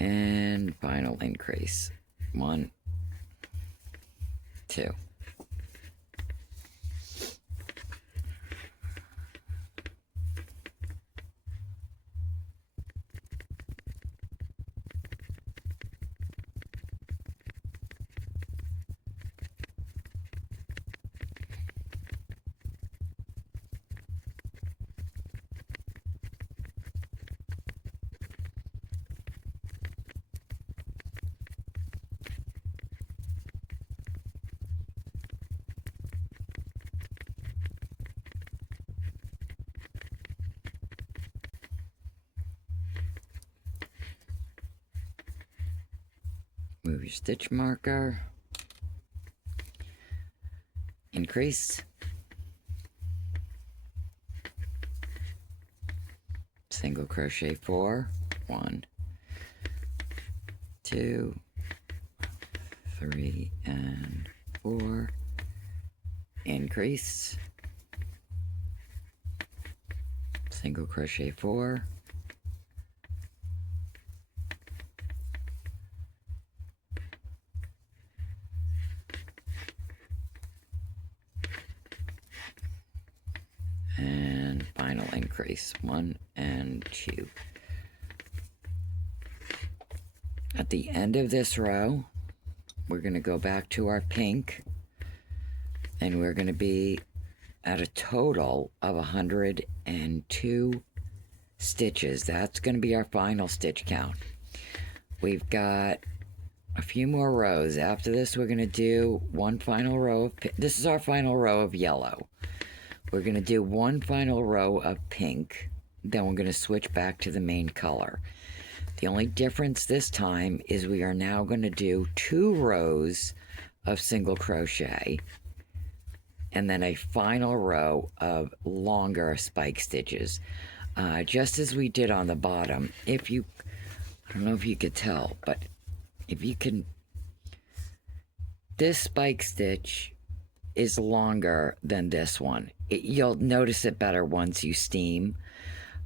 and final increase. 1, 2. Move your stitch marker. Increase. Single crochet 4. 1, 2, 3, and 4. Increase. Single crochet 4. And final increase. 1 and 2. At the end of this row, we're going to go back to our pink, and we're going to be at a total of 102 stitches. That's going to be our final stitch count. We've got a few more rows. After this, we're going to do one final row of this is our final row of yellow. We're going to do one final row of pink, then we're going to switch back to the main color. The only difference this time is we are now going to do 2 rows of single crochet and then a final row of longer spike stitches, just as we did on the bottom. I don't know if you could tell, but if you can, this spike stitch is longer than this one. You'll notice it better once you steam,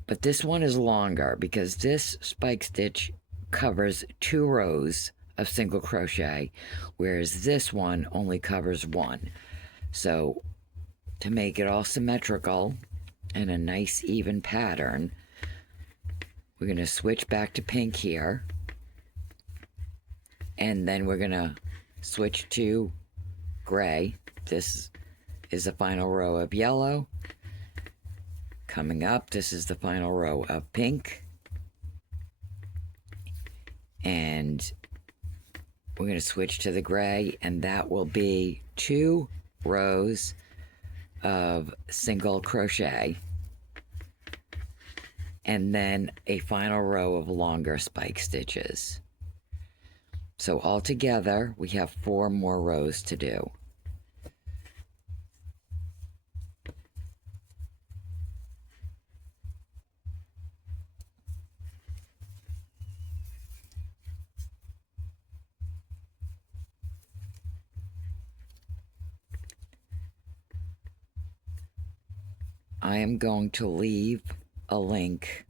but this one is longer because this spike stitch covers 2 rows of single crochet, whereas this one only covers 1. So to make it all symmetrical and a nice even pattern, we're going to switch back to pink here, and then we're going to switch to gray. This is the final row of yellow. Coming up, this is the final row of pink. And we're going to switch to the gray, and that will be 2 rows of single crochet and then a final row of longer spike stitches. So altogether, we have 4 more rows to do. I am going to leave a link.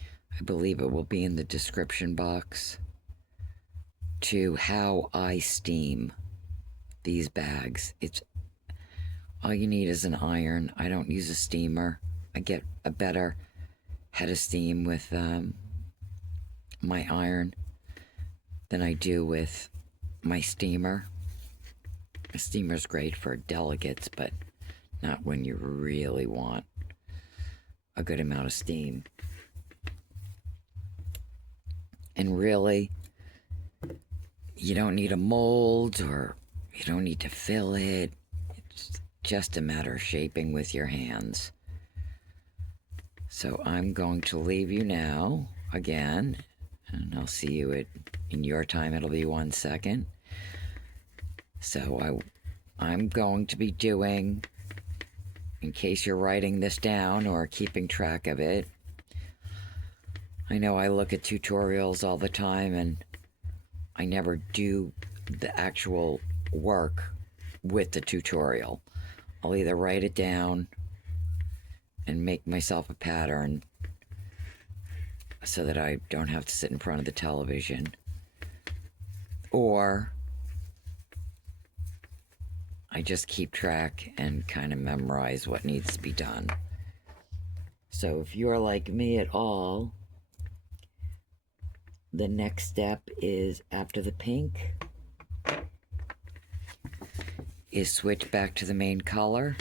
I believe it will be in the description box to how I steam these bags. It's all you need is an iron. I don't use a steamer. I get a better head of steam with my iron than I do with my steamer. A steamer's great for delegates, but not when you really want a good amount of steam. And really, you don't need a mold or you don't need to fill it. It's just a matter of shaping with your hands. So I'm going to leave you now again, and I'll see you in your time. It'll be 1 second. So I'm going to be doing, in case you're writing this down or keeping track of it, I know I look at tutorials all the time and I never do the actual work with the tutorial. I'll either write it down and make myself a pattern so that I don't have to sit in front of the television, or I just keep track and kind of memorize what needs to be done. So if you're like me at all, the next step is, after the pink, is switch back to the main color.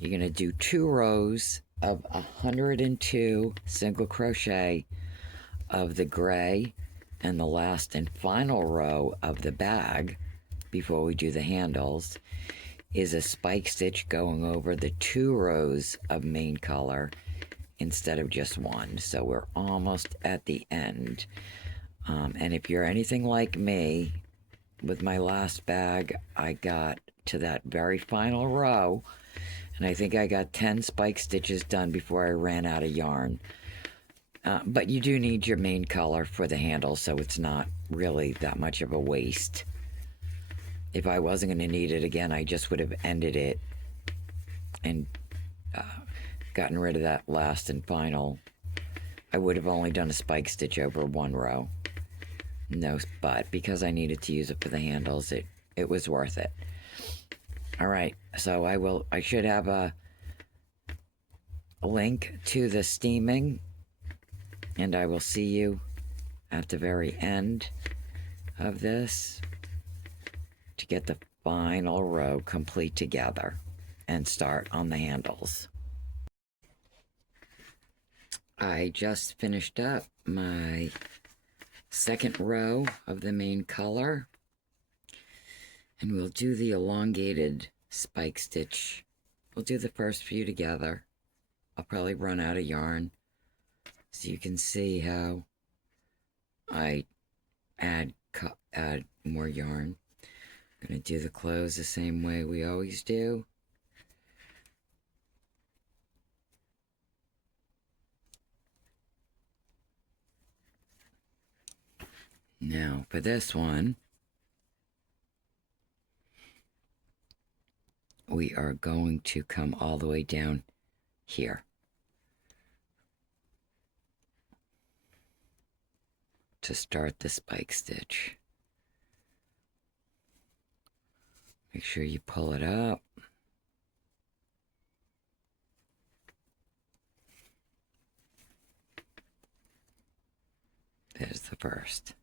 You're going to do 2 rows of 102 single crochet of the gray, and the last and final row of the bag before we do the handles is a spike stitch going over the 2 rows of main color instead of just 1. So we're almost at the end. And if you're anything like me, with my last bag, I got to that very final row, and I think I got 10 spike stitches done before I ran out of yarn. But you do need your main color for the handle, so it's not really that much of a waste. If I wasn't going to need it again, I just would have ended it and gotten rid of that last and final. I would have only done a spike stitch over 1 row. No, but because I needed to use it for the handles, it was worth it. All right, so I should have a link to the steaming, and I will see you at the very end of this to get the final row complete together and start on the handles. I just finished up my second row of the main color, and we'll do the elongated spike stitch. We'll do the first few together. I'll probably run out of yarn, so you can see how I add more yarn. I'm going to do the close the same way we always do. Now for this one, we are going to come all the way down here to start the spike stitch. Make sure you pull it up. There's the first.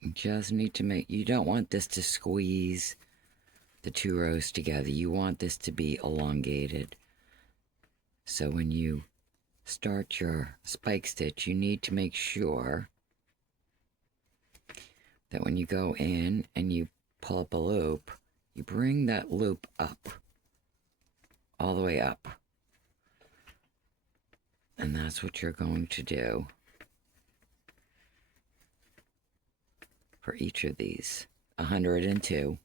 You just need to make, you don't want this to squeeze the 2 rows together. You want this to be elongated. So when you start your spike stitch, you need to make sure that when you go in and you pull up a loop, you bring that loop up, all the way up. And that's what you're going to do for each of these 102.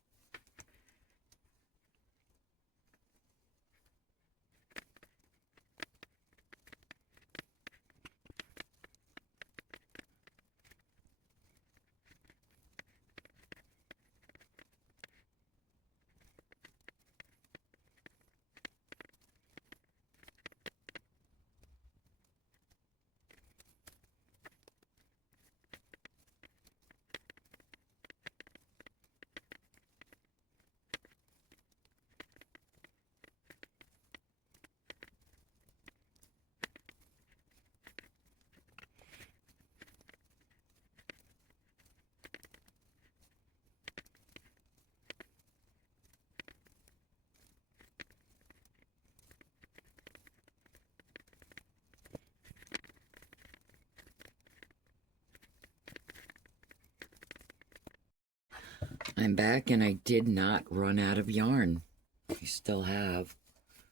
I'm back and I did not run out of yarn. We still have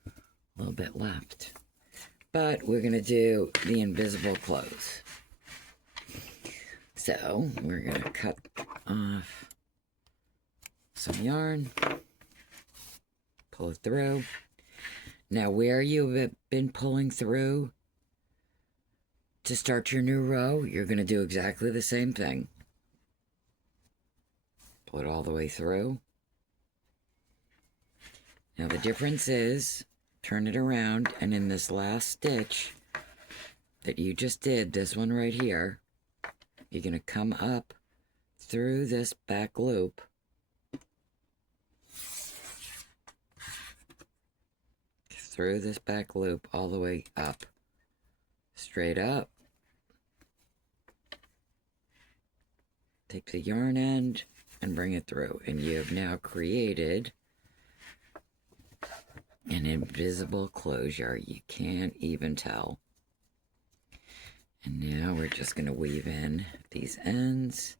a little bit left. But we're going to do the invisible clothes. So we're going to cut off some yarn, pull it through. Now where you've been pulling through to start your new row, you're going to do exactly the same thing. Pull it all the way through. Now the difference is, turn it around, and in this last stitch that you just did, this one right here, you're going to come up through this back loop. Through this back loop all the way up. Straight up. Take the yarn end and bring it through, and you have now created an invisible closure. You can't even tell. And now we're just going to weave in these ends.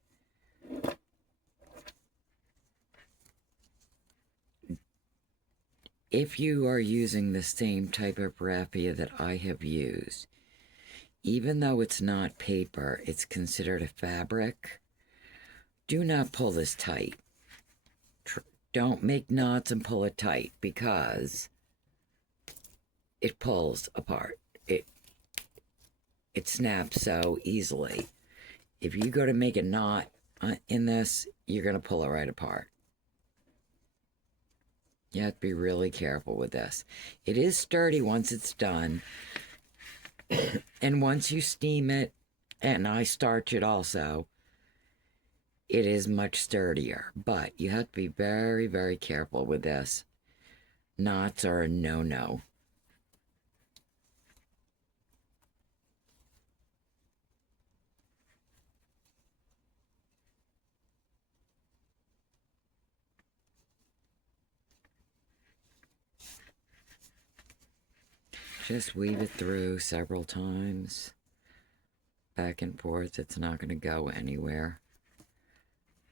If you are using the same type of raffia that I have used, even though it's not paper, it's considered a fabric. Do not pull this tight. Don't make knots and pull it tight, because it pulls apart. It snaps so easily. If you go to make a knot in this, you're going to pull it right apart. You have to be really careful with this. It is sturdy once it's done. And once you steam it, and I starch it also, it is much sturdier. But you have to be very, very careful with this. Knots are a no-no. Just weave it through several times. Back and forth. It's not going to go anywhere.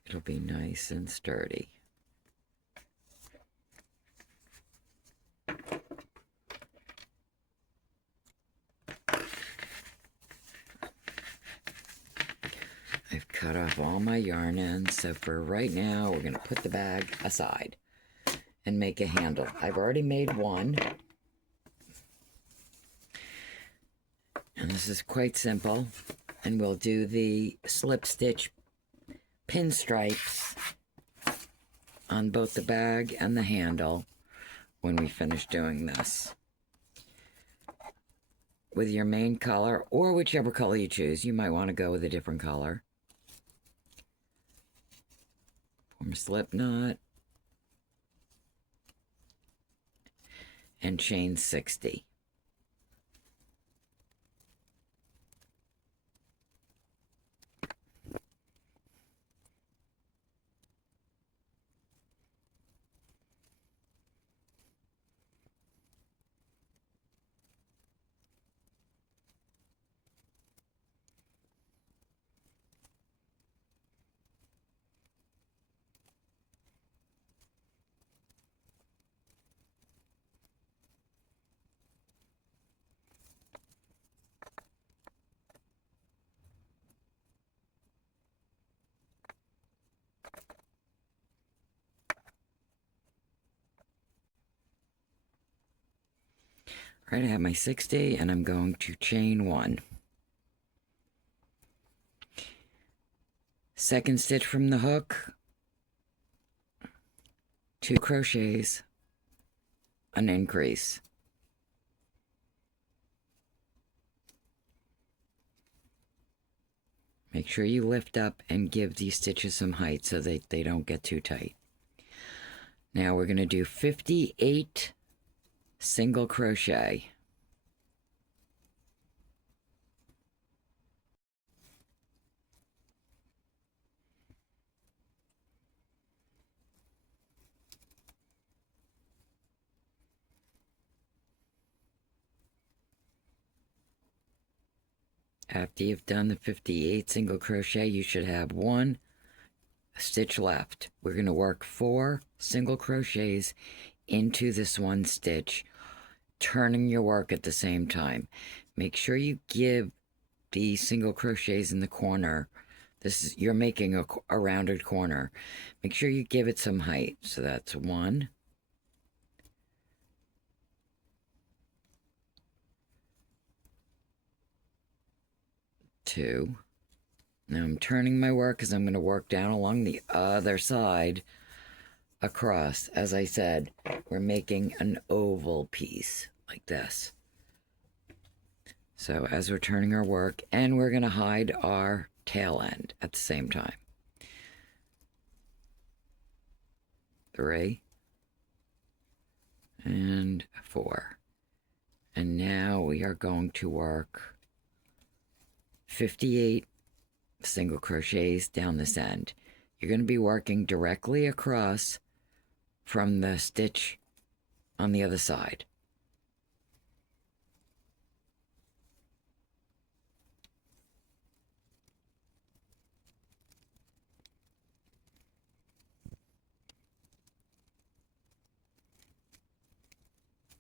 It'll be nice and sturdy. I've cut off all my yarn ends, so for right now, we're going to put the bag aside and make a handle. I've already made one. And this is quite simple. And we'll do the slip stitch pinstripes on both the bag and the handle when we finish doing this. With your main color, or whichever color you choose. You might want to go with a different color. Form a slip knot. And chain 60. All right, I have my 60, and I'm going to chain 1. Second stitch from the hook, 2 crochets, an increase. Make sure you lift up and give these stitches some height so that they don't get too tight. Now we're going to do 58 single crochet. After you've done the 58 single crochet, you should have 1 stitch left. We're going to work 4 single crochets into this one stitch, turning your work at the same time. Make sure you give the single crochets in the corner, you're making a rounded corner, make sure you give it some height. So that's 1, 2. Now I'm turning my work because I'm going to work down along the other side across. As I said, we're making an oval piece like this. So as we're turning our work, and we're going to hide our tail end at the same time. 3 and 4. And now we are going to work 58 single crochets down this end. You're going to be working directly across from the stitch on the other side.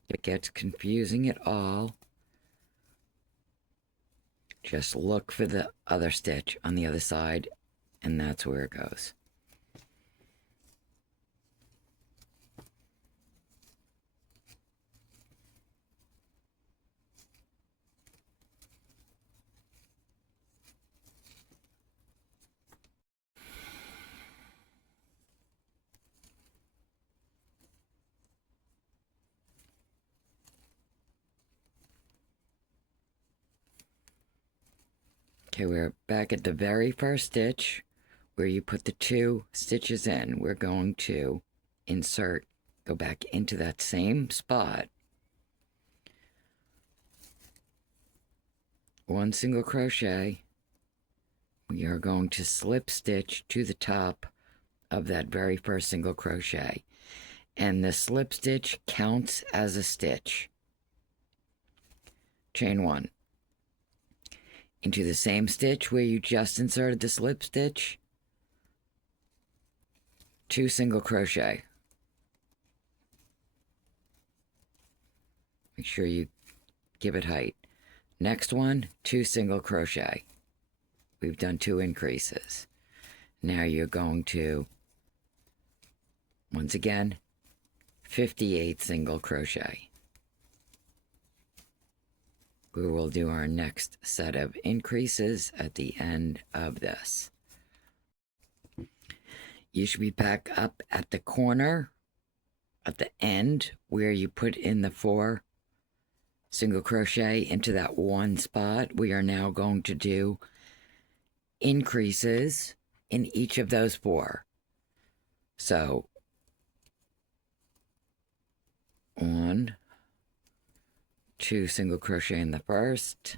It gets confusing at all, just look for the other stitch on the other side, and that's where it goes. Okay, we're back at the very first stitch where you put the 2 stitches in. We're going to insert, go back into that same spot, 1 single crochet. We are going to slip stitch to the top of that very first single crochet, and the slip stitch counts as a stitch. Chain 1. Into the same stitch where you just inserted the slip stitch, 2 single crochet. Make sure you give it height. Next one, 2 single crochet. We've done 2 increases. Now you're going to, once again, 58 single crochet. We will do our next set of increases at the end of this. You should be back up at the corner, at the end, where you put in the 4 single crochet into that one spot. We are now going to do increases in each of those 4. So 1, 2 single crochet in the first,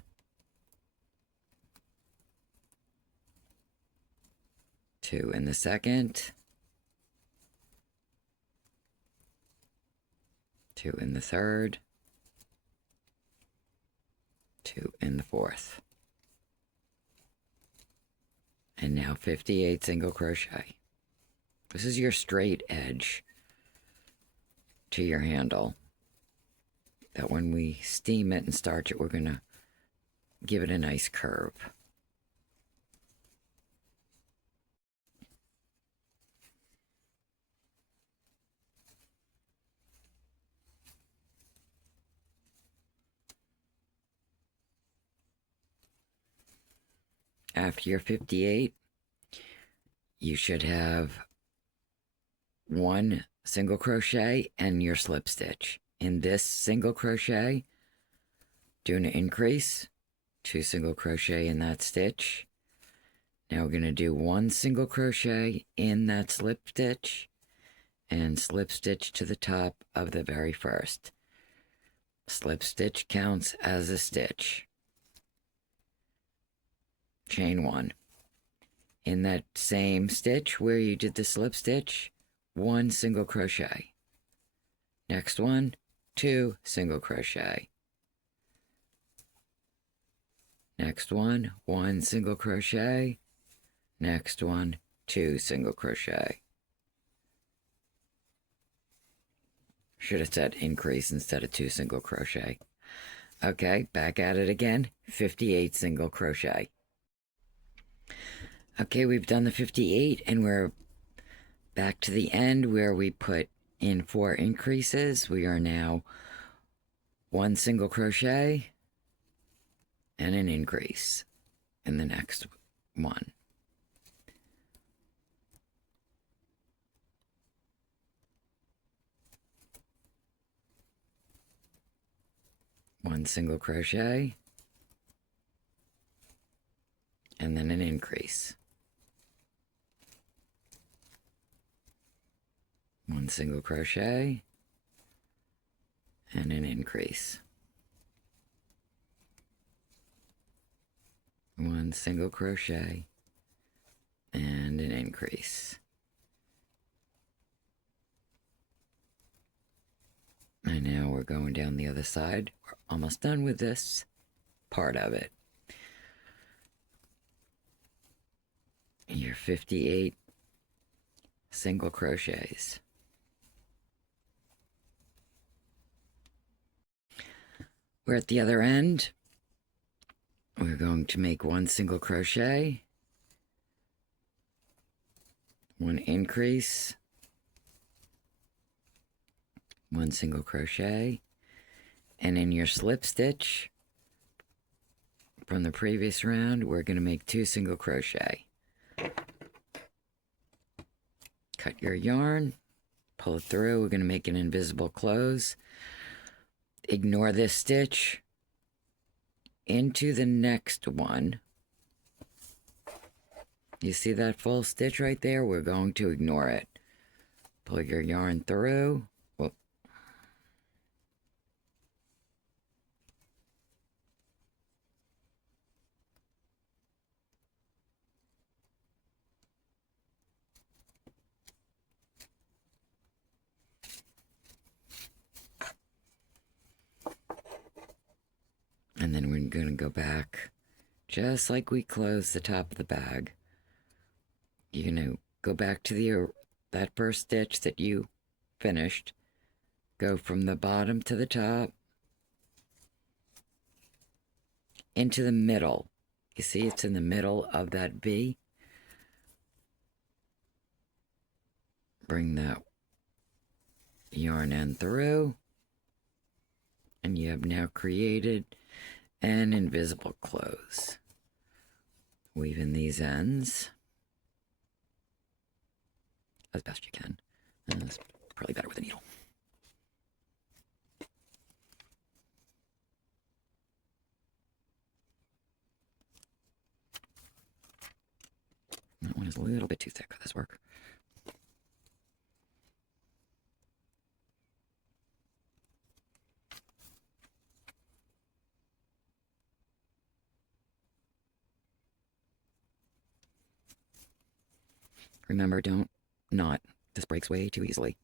2 in the second, 2 in the third, 2 in the fourth. And now 58 single crochet. This is your straight edge to your handle, that when we steam it and starch it, we're going to give it a nice curve. After your 58, you should have 1 single crochet and your slip stitch. In this single crochet, do an increase, 2 single crochet in that stitch. Now we're going to do 1 single crochet in that slip stitch and slip stitch to the top of the very first. Slip stitch counts as a stitch. Chain 1. In that same stitch where you did the slip stitch, 1 single crochet. Next one, 2 single crochet. Next one, 1 single crochet. Next one, 2 single crochet. Should have said increase instead of 2 single crochet. Okay, back at it again. 58 single crochet. Okay, we've done the 58 and we're back to the end where we put in 4 increases. We are now 1 single crochet and an increase in the next one. One single crochet and then an increase. 1 single crochet and an increase. 1 single crochet and an increase. And now we're going down the other side. We're almost done with this part of it. Your 58 single crochets. We're at the other end. We're going to make 1 single crochet, 1 increase, 1 single crochet, and in your slip stitch from the previous round, we're going to make 2 single crochet. Cut your yarn, pull it through. We're going to make an invisible close. Ignore this stitch. Into the next one. You see that full stitch right there? We're going to ignore it. Pull your yarn through. Whoop. And then we're going to go back just like we closed the top of the bag. You're going to go back to that first stitch that you finished. Go from the bottom to the top into the middle. You see it's in the middle of that V. Bring that yarn end through. And you have now created an invisible close. Weave in these ends as best you can. And that's probably better with a needle. That one is a little bit too thick for this work. Remember, don't knot. This breaks way too easily.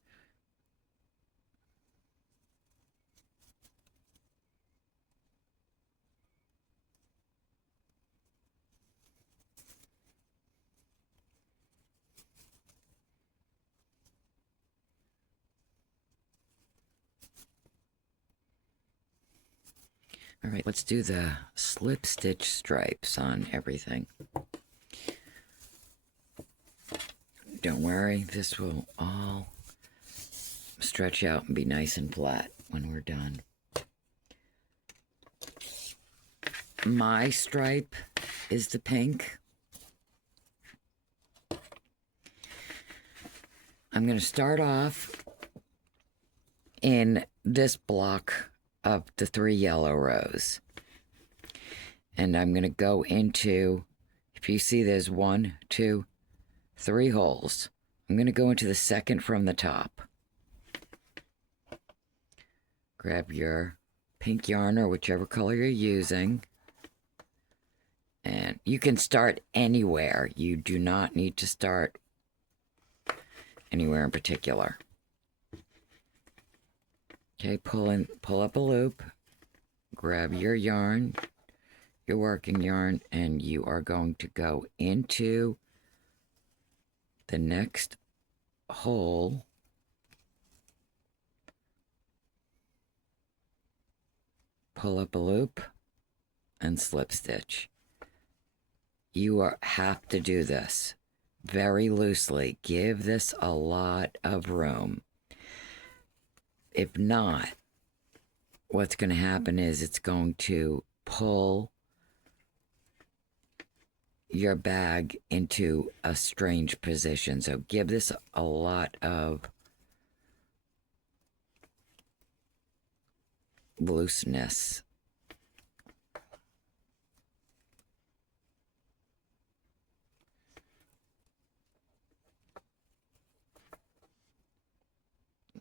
All right, let's do the slip stitch stripes on everything. Don't worry, this will all stretch out and be nice and flat when we're done. My stripe is the pink. I'm going to start off in this block of the 3 yellow rows. And I'm going to go into, if you see there's 1, 2, 3 holes. I'm going to go into the second from the top. Grab your pink yarn or whichever color you're using. And you can start anywhere. You do not need to start anywhere in particular. Okay, pull up a loop. Grab your yarn, your working yarn, and you are going to go into the next hole, pull up a loop and slip stitch. You have to do this very loosely. Give this a lot of room. If not, what's going to happen is it's going to pull your bag into a strange position. So give this a lot of looseness.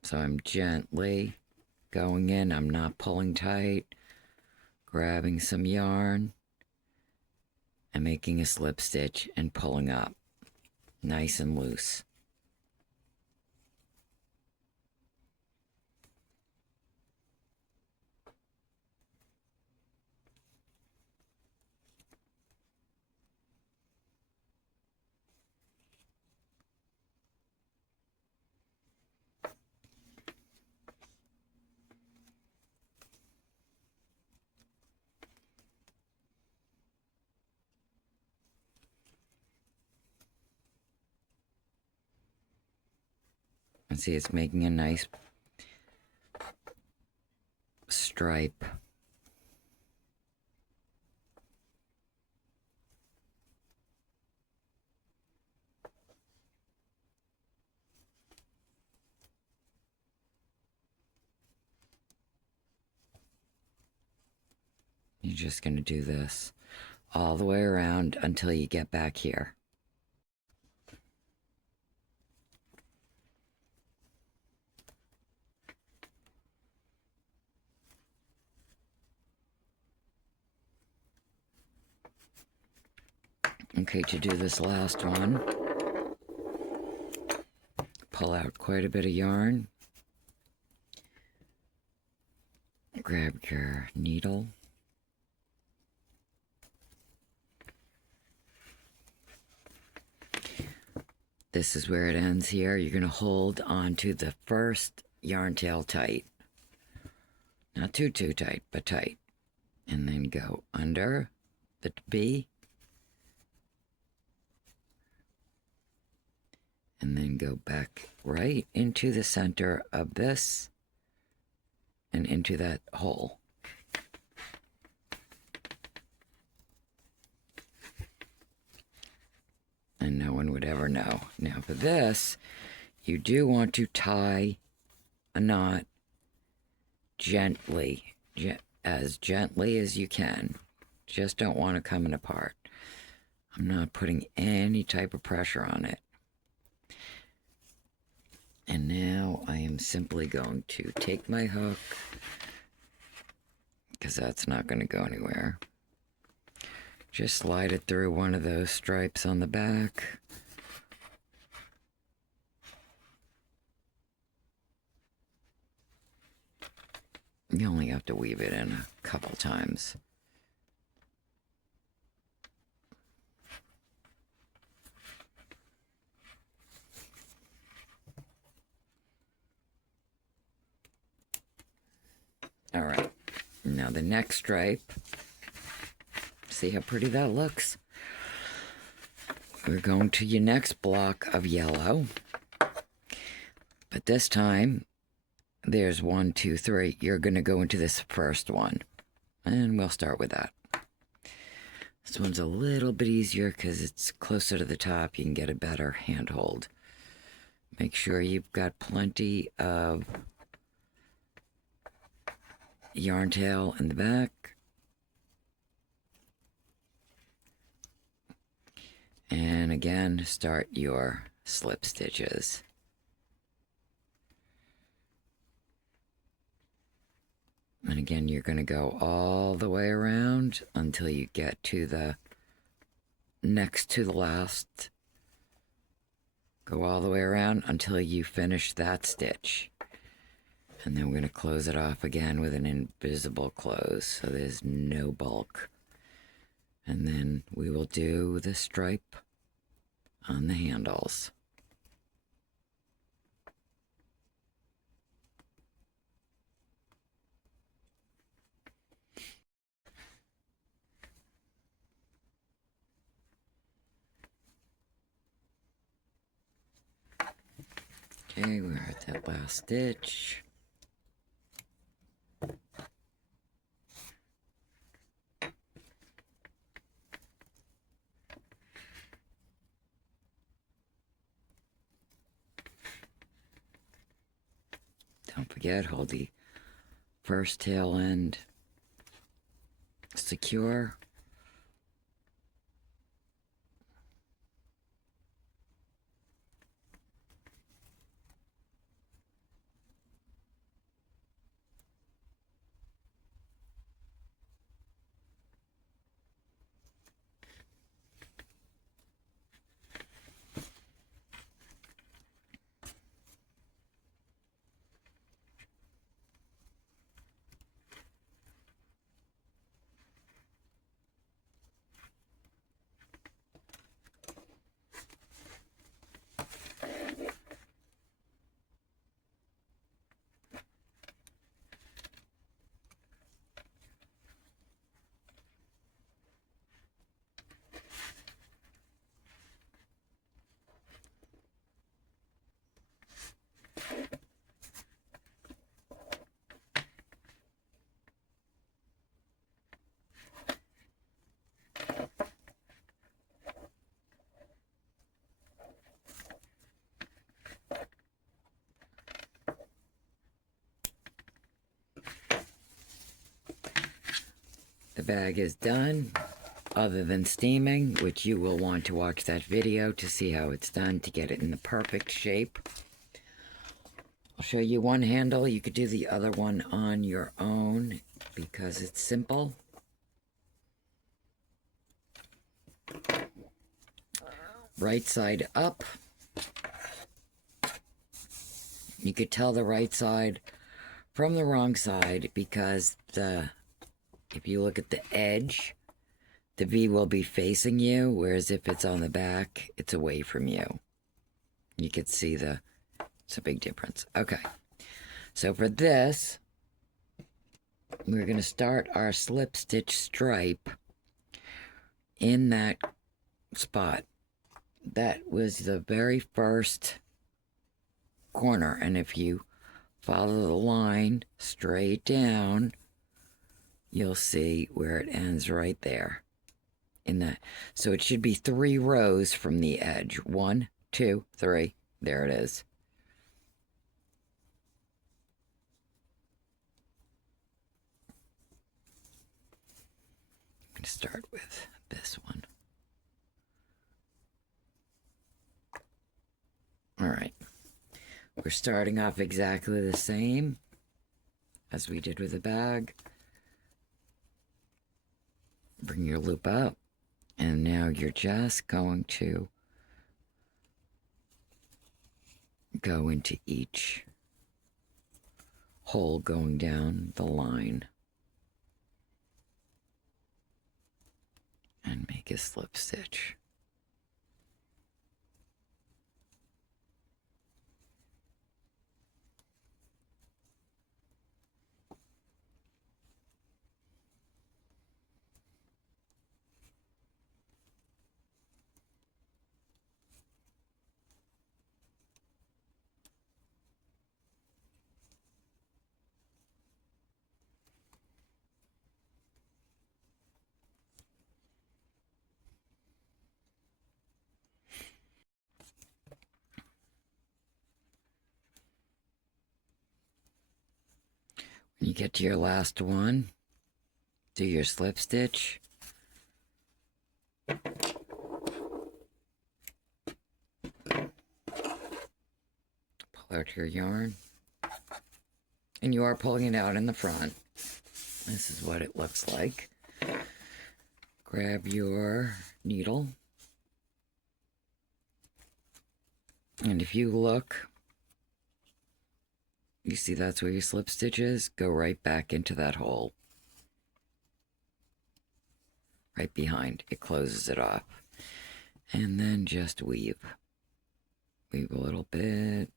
So I'm gently going in. I'm not pulling tight. Grabbing some yarn and making a slip stitch and pulling up. Nice and loose. And see, it's making a nice stripe. You're just going to do this all the way around until you get back here. Okay, to do this last one, pull out quite a bit of yarn. Grab your needle. This is where it ends here. You're going to hold on to the first yarn tail tight. Not too tight, but tight. And then go under the B. And then go back right into the center of this and into that hole. And no one would ever know. Now for this, you do want to tie a knot gently, as gently as you can. Just don't want it coming apart. I'm not putting any type of pressure on it. And now I am simply going to take my hook, because that's not going to go anywhere. Just slide it through one of those stripes on the back. You only have to weave it in a couple times. All right, now the next stripe, see how pretty that looks? We're going to your next block of yellow, but this time, there's 1, 2, 3. You're going to go into this first one, and we'll start with that. This one's a little bit easier because it's closer to the top. You can get a better handhold. Make sure you've got plenty of yarn tail in the back. And again, start your slip stitches. And again, you're going to go all the way around until you get to the next to the last. Go all the way around until you finish that stitch. And then we're going to close it off again with an invisible close, so there's no bulk. And then we will do the stripe on the handles. Okay, we're at that last stitch. Don't forget, hold the first tail end secure. The bag is done, other than steaming, which you will want to watch that video to see how it's done to get it in the perfect shape. I'll show you one handle. You could do the other one on your own because it's simple. Right side up. You could tell the right side from the wrong side because if you look at the edge, the V will be facing you, whereas if it's on the back, it's away from you. You could see it's a big difference. Okay, so for this, we're going to start our slip stitch stripe in that spot. That was the very first corner, and if you follow the line straight down, you'll see where it ends right there in that. So it should be 3 rows from the edge. 1, 2, 3. There it is. I'm going to start with this one. All right. We're starting off exactly the same as we did with the bag. Bring your loop up, and now you're just going to go into each hole going down the line and make a slip stitch. When you get to your last one, do your slip stitch. Pull out your yarn. And you are pulling it out in the front. This is what it looks like. Grab your needle. And if you look, you see that's where your slip stitch is. Go right back into that hole. Right behind. It closes it off. And then just weave. Weave a little bit.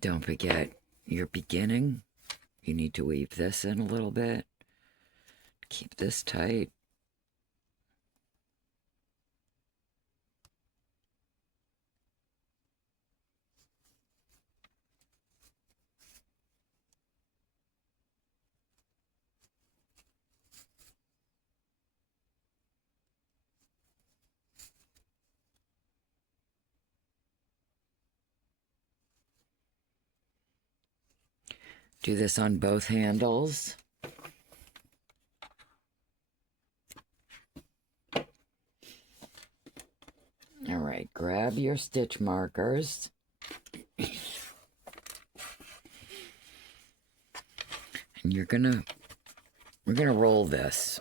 Don't forget, you're beginning. You need to weave this in a little bit. Keep this tight. Do this on both handles. All right, grab your stitch markers. And we're gonna roll this.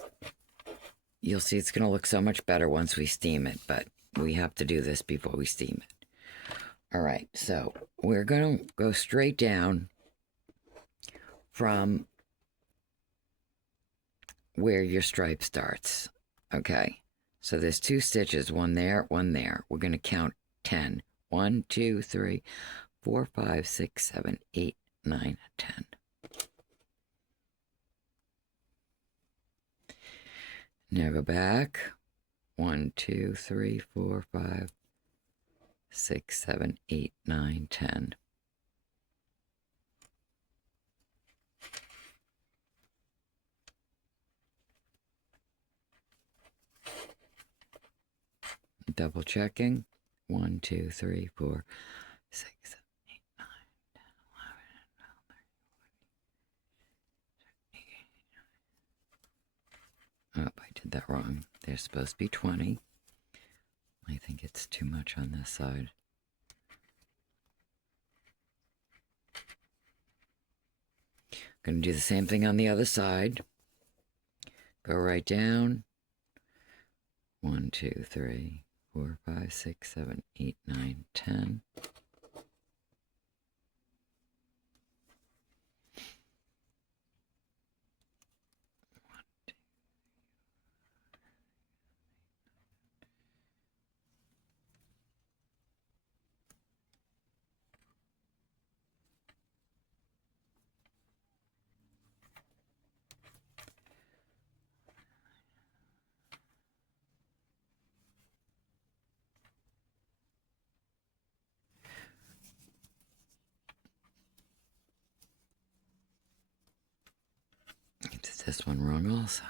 You'll see it's gonna look so much better once we steam it, but we have to do this before we steam it. All right, so we're gonna go straight down from where your stripe starts. Okay, so there's 2 stitches, one there, one there. We're going to count 10. 1, 2, 3, 4, 5, 6, 7, 8, 9, 10. Now go back. 1, 2, 3, 4, 5, 6, 7, 8, 9, 10. Double checking. 1, 2, 3, 4, 6, 7, 8, 9, 10, 11, 12, 13, 14, 15. Oh, I did that wrong. There's supposed to be 20. I think it's too much on this side. Going to do the same thing on the other side. Go right down. 1, 2, 3, 4, 5, 6, 7, 8, 9, 10. I did this one wrong also.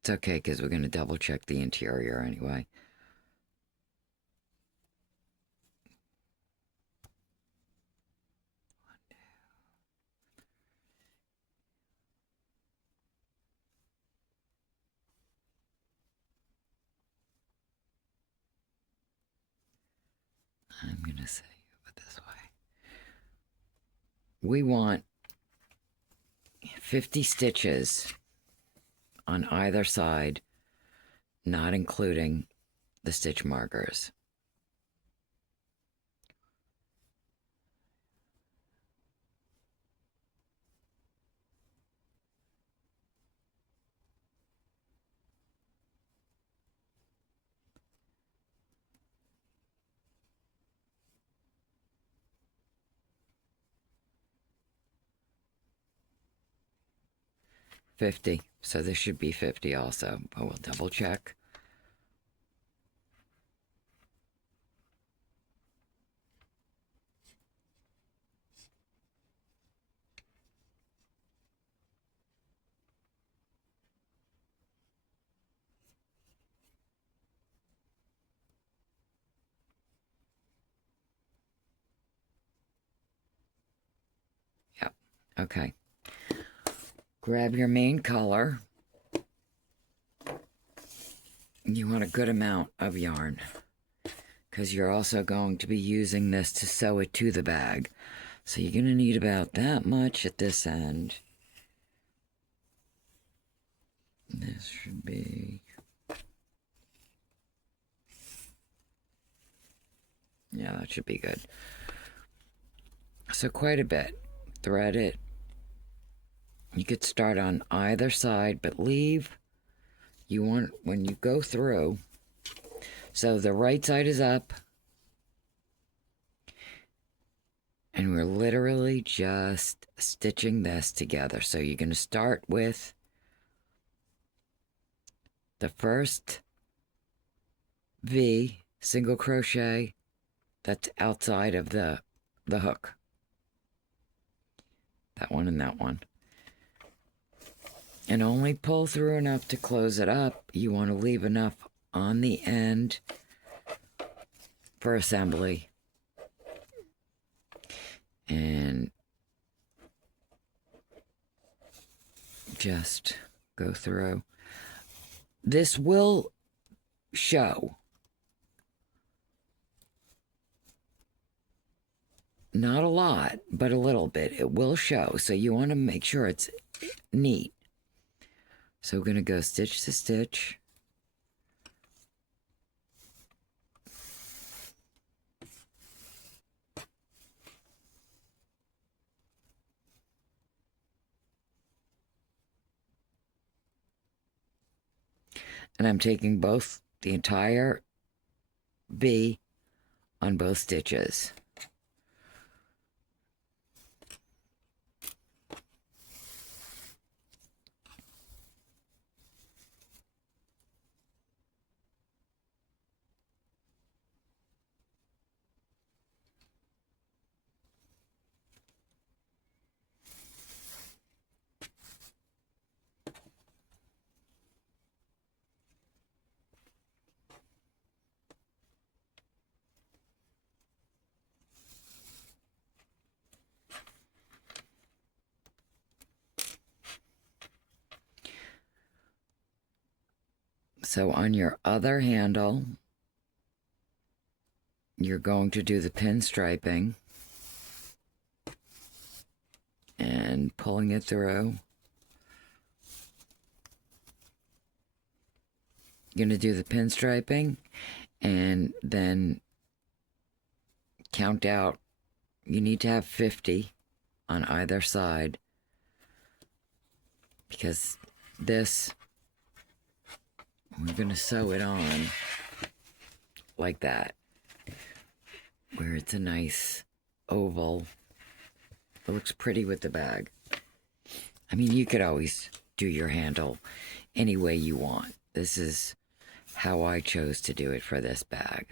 It's okay because we're going to double check the interior anyway. I'm going to say it this way. We want 50 stitches on either side, not including the stitch markers. $50. So this should be 50 also, but we'll double check. Yep. Okay. Grab your main color. You want a good amount of yarn because you're also going to be using this to sew it to the bag. So you're going to need about that much at this end. This should be... yeah, that should be good. So quite a bit. Thread it. You could start on either side, but leave. You want, when you go through, so the right side is up And we're literally just stitching this together. So you're going to start with the first V single crochet that's outside of the hook. That one and that one. And only pull through enough to close it up. You want to leave enough on the end for assembly. And just go through. This will show. Not a lot, but a little bit. It will show. So you want to make sure it's neat. So we're going to go stitch to stitch. And I'm taking the entire V on both stitches. So on your other handle, you're going to do the pinstriping and pulling it through. You're going to do the pinstriping and then count out. You need to have 50 on either side because this, we're going to sew it on like that, where it's a nice oval. It looks pretty with the bag. I mean, you could always do your handle any way you want. This is how I chose to do it for this bag.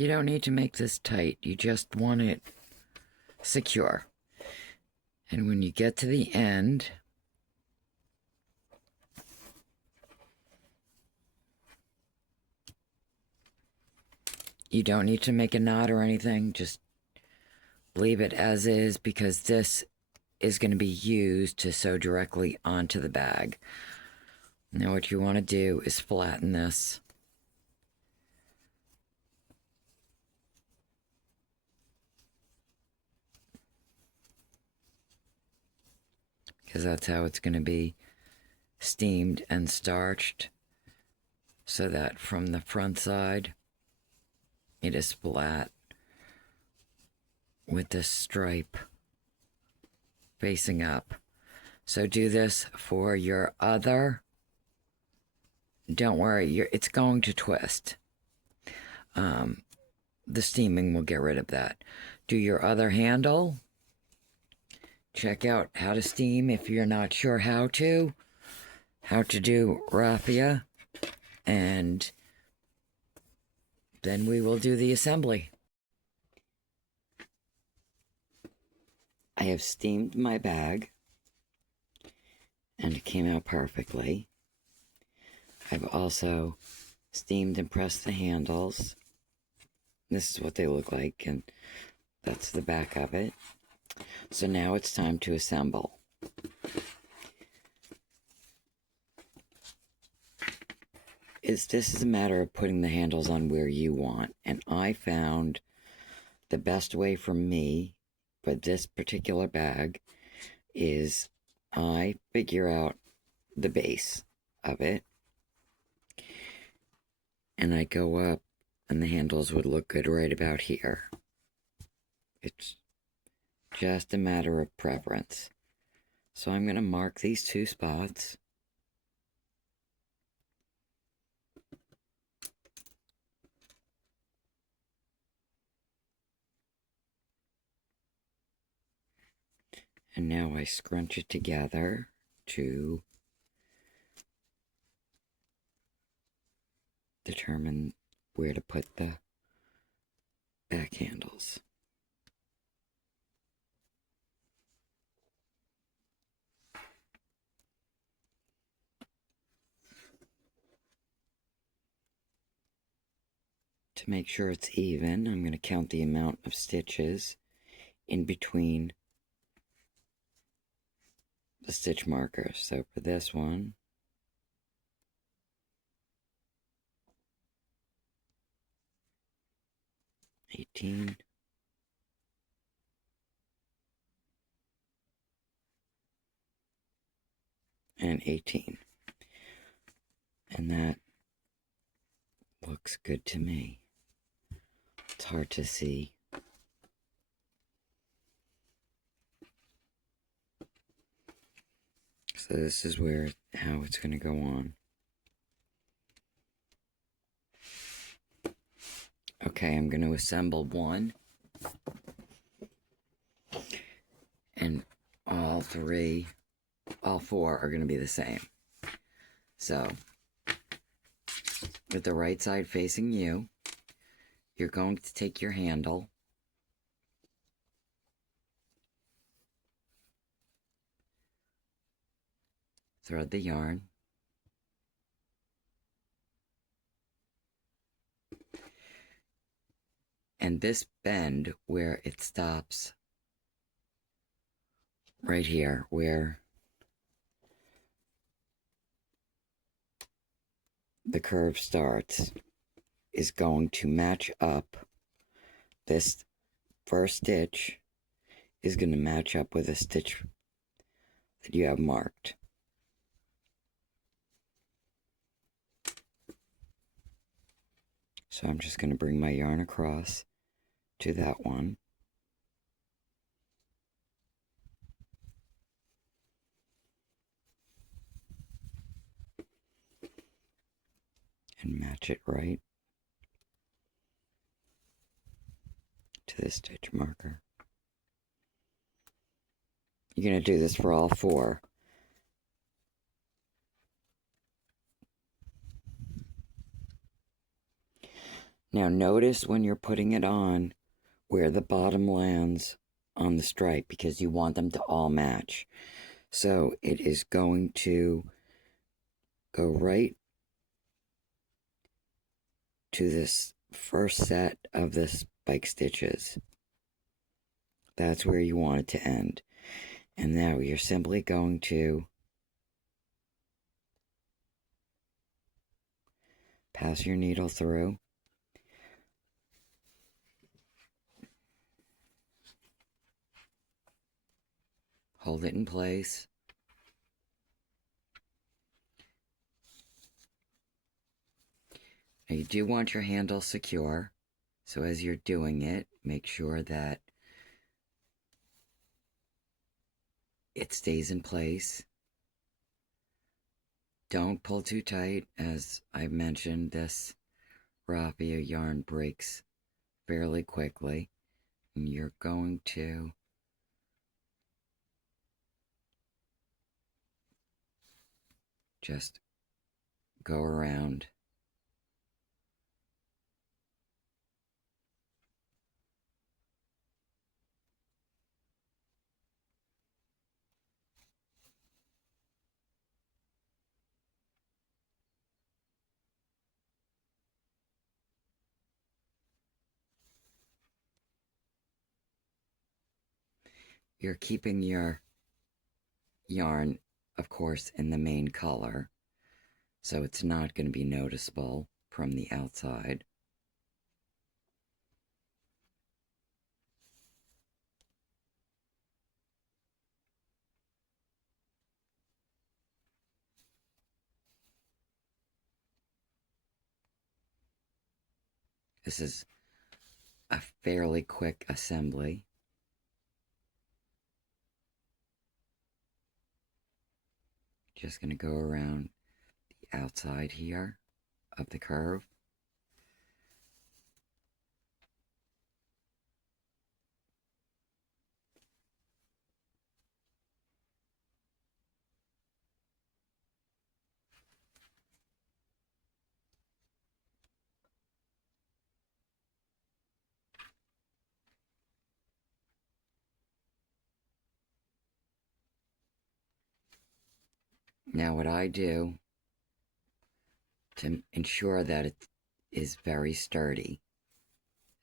You don't need to make this tight. You just want it secure. And when you get to the end, you don't need to make a knot or anything. Just leave it as is, because this is going to be used to sew directly onto the bag. Now what you want to do is flatten this. Because that's how it's going to be steamed and starched, so that from the front side it is flat with the stripe facing up. So do this for your other. Don't worry, it's going to twist. The steaming will get rid of that. Do your other handle. Check out how to steam if you're not sure how to do raffia, and then we will do the assembly. I have steamed my bag, and it came out perfectly. I've also steamed and pressed the handles. This is what they look like, and that's the back of it. So now it's time to assemble. This is a matter of putting the handles on where you want, and I found the best way for me for this particular bag is I figure out the base of it, and I go up, and the handles would look good right about here. It's just a matter of preference. So I'm going to mark these 2 spots. And now I scrunch it together to determine where to put the back handles. To make sure it's even, I'm going to count the amount of stitches in between the stitch markers. So for this one, $18. And 18. And that looks good to me. It's hard to see. So this is how it's going to go on. Okay, I'm going to assemble one. And all 4 are going to be the same. So, with the right side facing you, you're going to take your handle, thread the yarn, and this bend where it stops right here, where the curve starts, is going to match up. This first stitch is going to match up with a stitch that you have marked. So I'm just going to bring my yarn across to that one. And match it right to the stitch marker. You're going to do this for all 4. Now notice when you're putting it on where the bottom lands on the stripe, because you want them to all match. So it is going to go right to this first set of the spike stitches. That's where you want it to end. And now you're simply going to pass your needle through. Hold it in place. Now you do want your handle secure, so as you're doing it, make sure that it stays in place. Don't pull too tight. As I mentioned, this raffia yarn breaks fairly quickly, and you're going to just go around. You're keeping your yarn, of course, in the main color, so it's not going to be noticeable from the outside. This is a fairly quick assembly. Just going to go around the outside here of the curve. Now what I do to ensure that it is very sturdy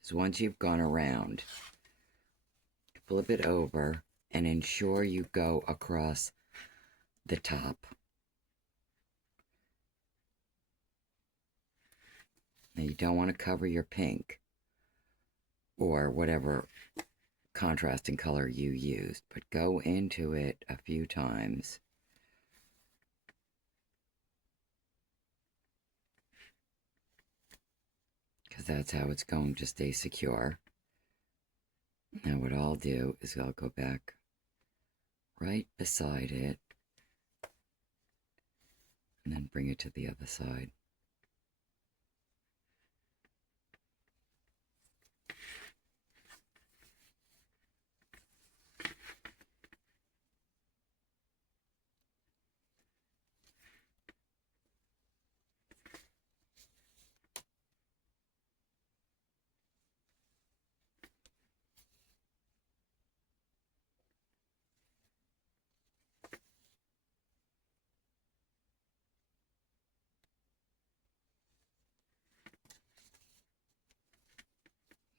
is once you've gone around, flip it over and ensure you go across the top. Now you don't want to cover your pink or whatever contrasting color you used, but go into it a few times. Because that's how it's going to stay secure. Now what I'll do is I'll go back right beside it and then bring it to the other side.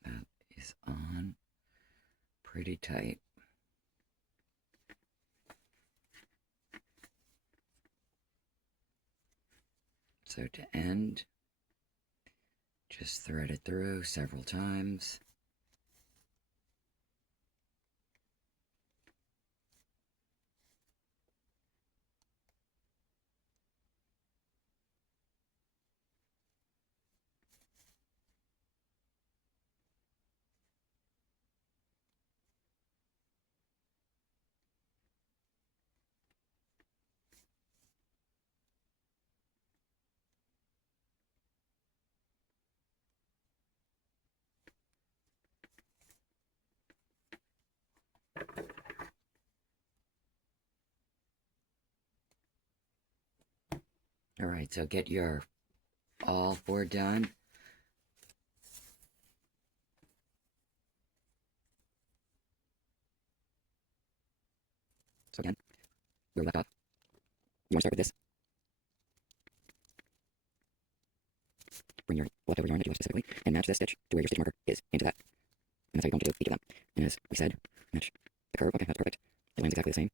That is on pretty tight. So to end, just thread it through several times. All right, so get your all four done. So again, where we left off, you want to start with this. Bring your leftover yarn that you left specifically and match this stitch to where your stitch marker is into that. And that's how you're going to do each of them. And as we said, match the curve. Okay, that's perfect. It lands exactly the same.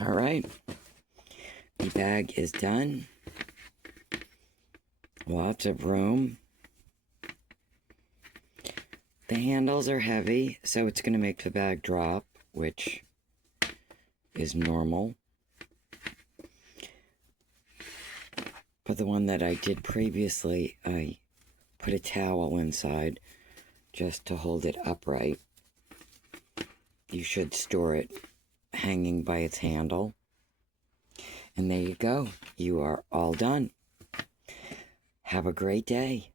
All right, the bag is done. Lots of room. The handles are heavy, so it's going to make the bag drop, which is normal. But the one that I did previously, I put a towel inside just to hold it upright. You should store it hanging by its handle. And there you go. You are all done. Have a great day.